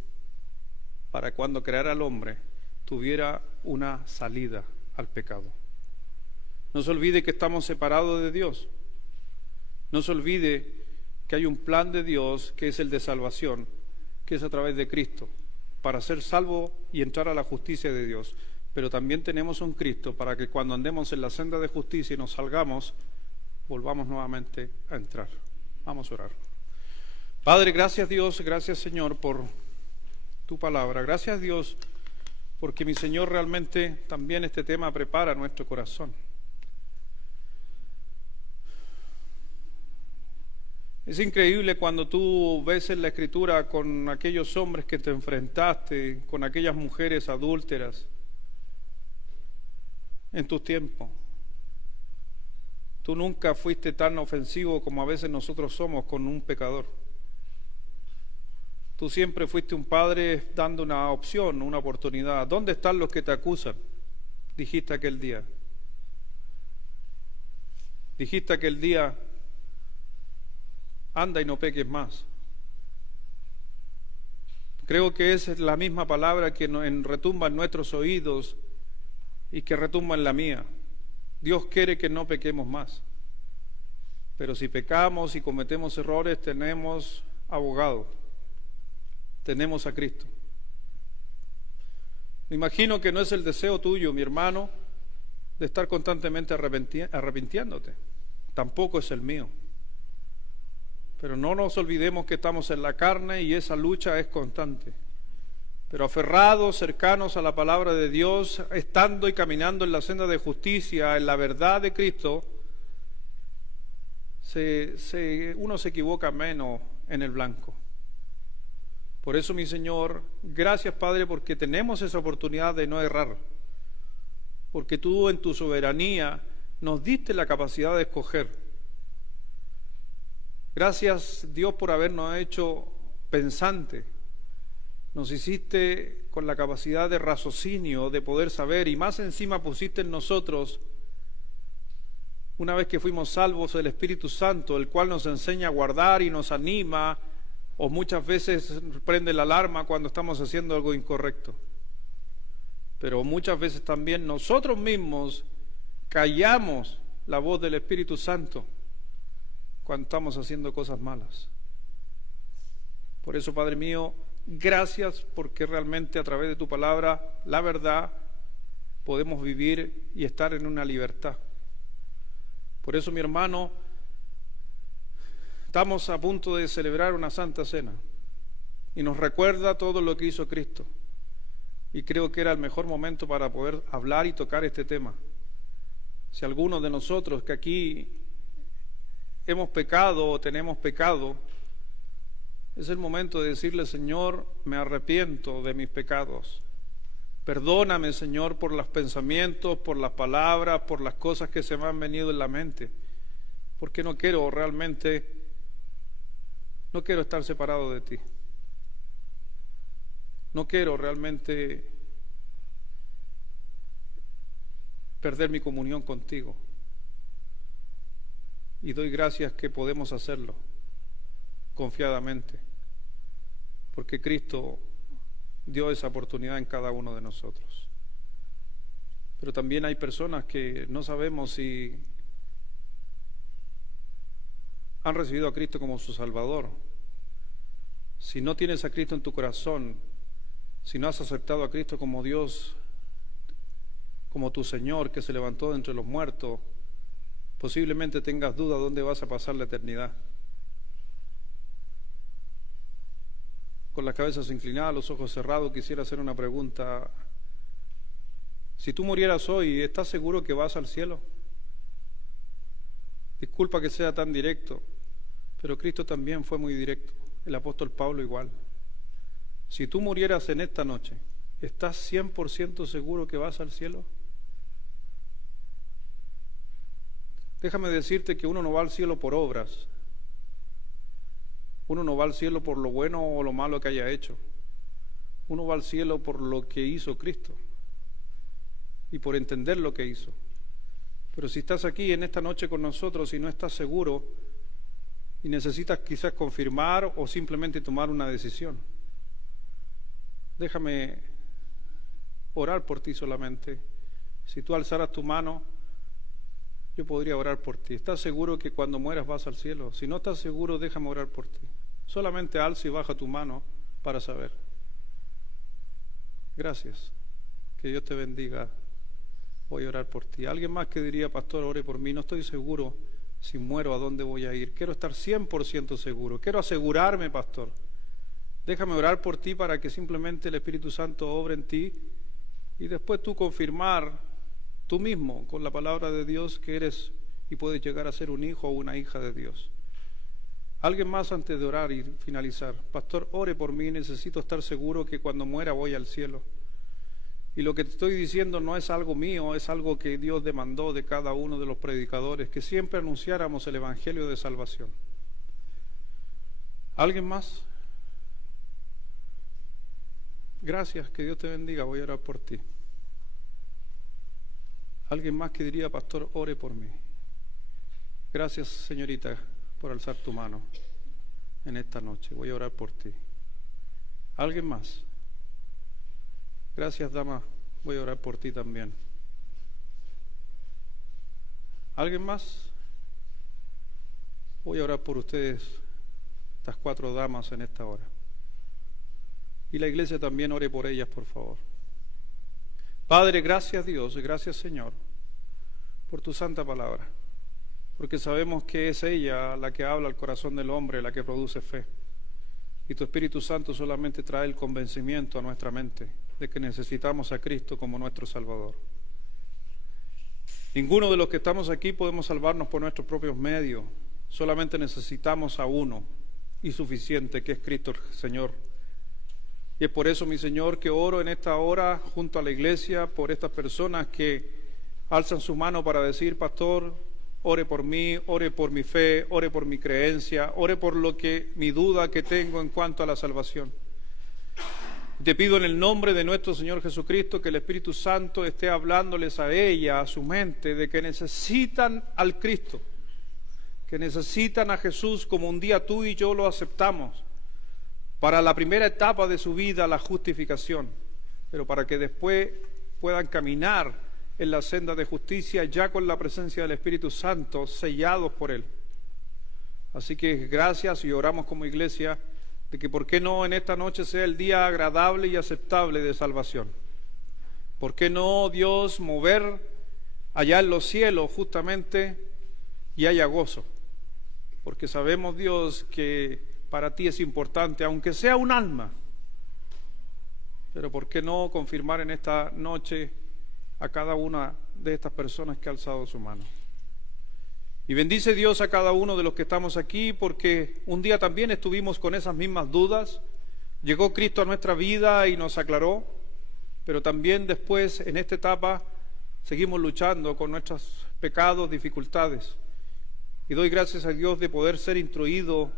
para cuando creara al hombre tuviera una salida al pecado. No se olvide que estamos separados de Dios. No se olvide que hay un plan de Dios que es el de salvación, que es a través de Cristo, para ser salvo y entrar a la justicia de Dios. Pero también tenemos un Cristo para que cuando andemos en la senda de justicia y nos salgamos, volvamos nuevamente a entrar. Vamos a orar. Padre, gracias Dios, gracias Señor por tu palabra. Gracias Dios porque mi Señor realmente también este tema prepara nuestro corazón. Es increíble cuando tú ves en la Escritura con aquellos hombres que te enfrentaste, con aquellas mujeres adúlteras en tus tiempos. Tú nunca fuiste tan ofensivo como a veces nosotros somos con un pecador. Tú siempre fuiste un padre dando una opción, una oportunidad. ¿Dónde están los que te acusan? Dijiste aquel día. Dijiste aquel día: anda y no peques más. Creo que esa es la misma palabra que retumba en nuestros oídos y que retumba en la mía. Dios quiere que no pequemos más. Pero si pecamos y cometemos errores, tenemos abogado. Tenemos a Cristo. Me imagino que no es el deseo tuyo, mi hermano, de estar constantemente arrepintiéndote. Tampoco es el mío. Pero no nos olvidemos que estamos en la carne y esa lucha es constante. Pero aferrados, cercanos a la palabra de Dios, estando y caminando en la senda de justicia, en la verdad de Cristo, uno se equivoca menos en el blanco. Por eso, mi Señor, gracias, Padre, porque tenemos esa oportunidad de no errar. Porque tú en tu soberanía nos diste la capacidad de escoger. Gracias, Dios, por habernos hecho pensantes. Nos hiciste con la capacidad de raciocinio, de poder saber, y más encima pusiste en nosotros, una vez que fuimos salvos, el Espíritu Santo, el cual nos enseña a guardar y nos anima, o muchas veces prende la alarma cuando estamos haciendo algo incorrecto. Pero muchas veces también nosotros mismos callamos la voz del Espíritu Santo cuando estamos haciendo cosas malas. Por eso, Padre mío, gracias porque realmente a través de tu palabra, la verdad, podemos vivir y estar en una libertad. Por eso, mi hermano, estamos a punto de celebrar una Santa Cena y nos recuerda todo lo que hizo Cristo. Y creo que era el mejor momento para poder hablar y tocar este tema. Si alguno de nosotros que aquí hemos pecado o tenemos pecado, es el momento de decirle: Señor, me arrepiento de mis pecados. Perdóname, Señor, por los pensamientos, por las palabras, por las cosas que se me han venido en la mente. Porque no quiero estar separado de ti. No quiero realmente perder mi comunión contigo. Y doy gracias que podemos hacerlo confiadamente, porque Cristo dio esa oportunidad en cada uno de nosotros. Pero también hay personas que no sabemos si han recibido a Cristo como su Salvador. Si no tienes a Cristo en tu corazón, si no has aceptado a Cristo como Dios, como tu Señor que se levantó de entre los muertos, posiblemente tengas duda dónde vas a pasar la eternidad. Con las cabezas inclinadas, los ojos cerrados, quisiera hacer una pregunta. Si tú murieras hoy, ¿estás seguro que vas al cielo? Disculpa que sea tan directo, pero Cristo también fue muy directo. El apóstol Pablo igual. Si tú murieras en esta noche, ¿estás 100% seguro que vas al cielo? Déjame decirte que uno no va al cielo por obras. Uno no va al cielo por lo bueno o lo malo que haya hecho. Uno va al cielo por lo que hizo Cristo y por entender lo que hizo. Pero si estás aquí en esta noche con nosotros y no estás seguro y necesitas quizás confirmar o simplemente tomar una decisión, déjame orar por ti solamente. Si tú alzaras tu mano, yo podría orar por ti. ¿Estás seguro que cuando mueras vas al cielo? Si no estás seguro, déjame orar por ti. Solamente alza y baja tu mano para saber. Gracias. Que Dios te bendiga. Voy a orar por ti. ¿Alguien más que diría: pastor, ore por mí? No estoy seguro si muero a dónde voy a ir. Quiero estar 100% seguro. Quiero asegurarme, pastor. Déjame orar por ti para que simplemente el Espíritu Santo obre en ti y después tú confirmar tú mismo con la palabra de Dios que eres y puedes llegar a ser un hijo o una hija de Dios. Alguien más antes de orar y finalizar. Pastor, ore por mí, necesito estar seguro que cuando muera voy al cielo. Y lo que te estoy diciendo no es algo mío, es algo que Dios demandó de cada uno de los predicadores, que siempre anunciáramos el Evangelio de salvación. ¿Alguien más? Gracias, que Dios te bendiga, voy a orar por ti. ¿Alguien más que diría: pastor, ore por mí? Gracias, señorita, por alzar tu mano en esta noche. Voy a orar por ti. ¿Alguien más? Gracias, dama. Voy a orar por ti también. ¿Alguien más? Voy a orar por ustedes, estas 4 damas en esta hora. Y la iglesia también ore por ellas, por favor. Padre, gracias Dios, gracias Señor, por tu santa palabra, porque sabemos que es ella la que habla al corazón del hombre, la que produce fe. Y tu Espíritu Santo solamente trae el convencimiento a nuestra mente de que necesitamos a Cristo como nuestro Salvador. Ninguno de los que estamos aquí podemos salvarnos por nuestros propios medios, solamente necesitamos a uno y suficiente, que es Cristo Señor. Y es por eso, mi Señor, que oro en esta hora junto a la iglesia por estas personas que alzan su mano para decir: pastor, ore por mí, ore por mi fe, ore por mi creencia, ore por mi duda que tengo en cuanto a la salvación. Te pido en el nombre de nuestro Señor Jesucristo que el Espíritu Santo esté hablándoles a ella, a su mente, de que necesitan al Cristo, que necesitan a Jesús como un día tú y yo lo aceptamos, para la primera etapa de su vida, la justificación, pero para que después puedan caminar en la senda de justicia ya con la presencia del Espíritu Santo, sellados por Él. Así que gracias, y oramos como iglesia de que por qué no en esta noche sea el día agradable y aceptable de salvación. ¿Por qué no, Dios, mover allá en los cielos justamente y haya gozo? Porque sabemos, Dios, que para ti es importante, aunque sea un alma. Pero ¿por qué no confirmar en esta noche a cada una de estas personas que ha alzado su mano? Y bendice, Dios, a cada uno de los que estamos aquí, porque un día también estuvimos con esas mismas dudas. Llegó Cristo a nuestra vida y nos aclaró, pero también después, en esta etapa, seguimos luchando con nuestros pecados, dificultades. Y doy gracias a Dios de poder ser instruido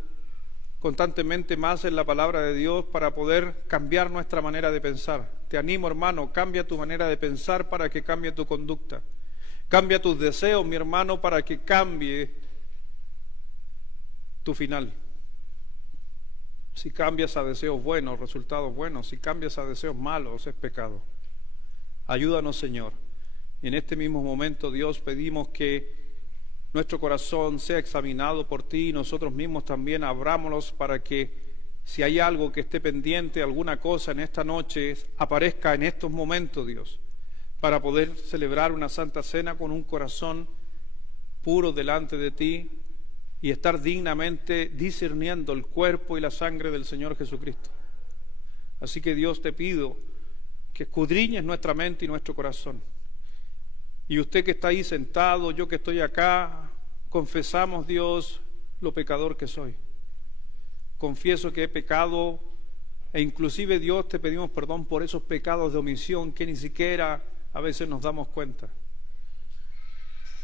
constantemente más en la palabra de Dios para poder cambiar nuestra manera de pensar. Te animo, hermano, cambia tu manera de pensar para que cambie tu conducta. Cambia tus deseos, mi hermano, para que cambie tu final. Si cambias a deseos buenos, resultados buenos. Si cambias a deseos malos, es pecado. Ayúdanos, Señor. Y en este mismo momento, Dios, pedimos que nuestro corazón sea examinado por ti y nosotros mismos también abrámonos para que si hay algo que esté pendiente, alguna cosa en esta noche, aparezca en estos momentos, Dios, para poder celebrar una santa cena con un corazón puro delante de ti y estar dignamente discerniendo el cuerpo y la sangre del Señor Jesucristo. Así que, Dios, te pido que escudriñes nuestra mente y nuestro corazón. Y usted que está ahí sentado, yo que estoy acá, confesamos, Dios, lo pecador que soy. Confieso que he pecado e inclusive, Dios, te pedimos perdón por esos pecados de omisión que ni siquiera a veces nos damos cuenta.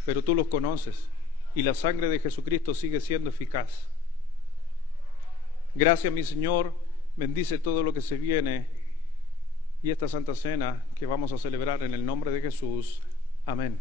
Pero tú los conoces y la sangre de Jesucristo sigue siendo eficaz. Gracias, mi Señor, bendice todo lo que se viene y esta Santa Cena que vamos a celebrar en el nombre de Jesús. Amén.